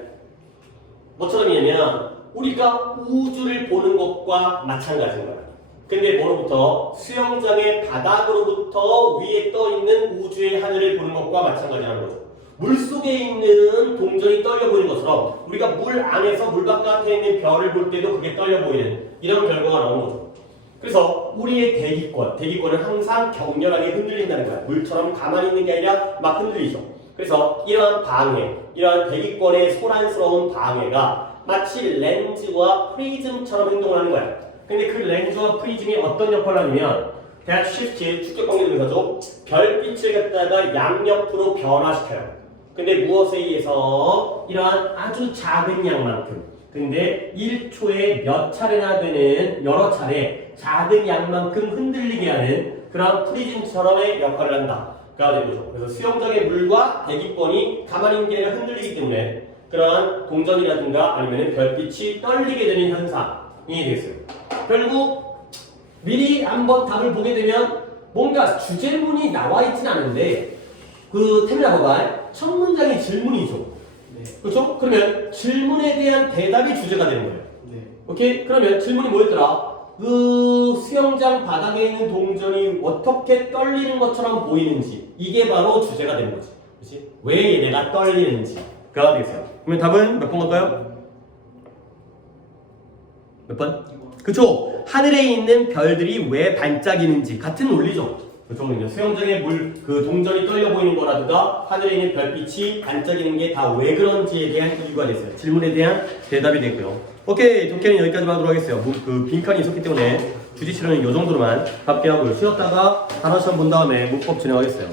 뭐처럼이냐면 우리가 우주를 보는 것과 마찬가지인 거야. 근데 뭐로부터? 수영장의 바닥으로부터 위에 떠있는 우주의 하늘을 보는 것과 마찬가지라는 거죠. 물속에 있는 동전이 떨려 보이는 것처럼 우리가 물 안에서 물 바깥에 있는 별을 볼 때도 그게 떨려 보이는 이런 결과가 나오는 거죠. 그래서 우리의 대기권은 항상 격렬하게 흔들린다는 거야. 물처럼 가만히 있는 게 아니라 막 흔들리죠. 그래서 이러한 방해, 이러한 대기권의 소란스러운 방해가 마치 렌즈와 프리즘처럼 행동을 하는 거야. 근데 그 렌즈와 프리즘이 어떤 역할을 하냐면 that shift, 축적관계 등에서도 별빛을 갖다가 양옆으로 변화시켜요. 근데 무엇에 의해서? 이러한 아주 작은 양만큼 근데 1초에 몇 차례나 되는 여러 차례 작은 양만큼 흔들리게 하는 그런 프리즘처럼의 역할을 한다. 가 되는 거죠. 그래서 수영장의 물과 대기권이 가만히 있는 게 아니라 흔들리기 때문에 그러한 동전이라든가 아니면 별빛이 떨리게 되는 현상이 되겠어요. 결국 미리 한번 답을 보게 되면 뭔가 주제문이 나와 있진 않은데 그 템이라 봐봐. 첫 문장이 질문이죠. 네. 그렇죠? 그러면 질문에 대한 대답이 주제가 되는 거예요. 네. 오케이? 그러면 질문이 뭐였더라? 그 수영장 바닥에 있는 동전이 어떻게 떨리는 것처럼 보이는지 이게 바로 주제가 되는 거지. 그렇지? 왜 얘네가 떨리는지가 되겠어요. 그러면 답은 몇 번 갈까요? 몇 번? 그쵸? 하늘에 있는 별들이 왜 반짝이는지 같은 논리죠. 그쵸? 수영장에 그 동전이 떨려 보이는 거라든가 하늘에 있는 별빛이 반짝이는 게 다 왜 그런지에 대한 이유가 됐어요. 질문에 대한 대답이 됐고요. 오케이, 독해는 여기까지만 하도록 하겠어요. 그 빈칸이 있었기 때문에 주지치료는 이 정도로만 답변하고 쉬었다가 단어 시험 본 다음에 문법 진행하겠어요.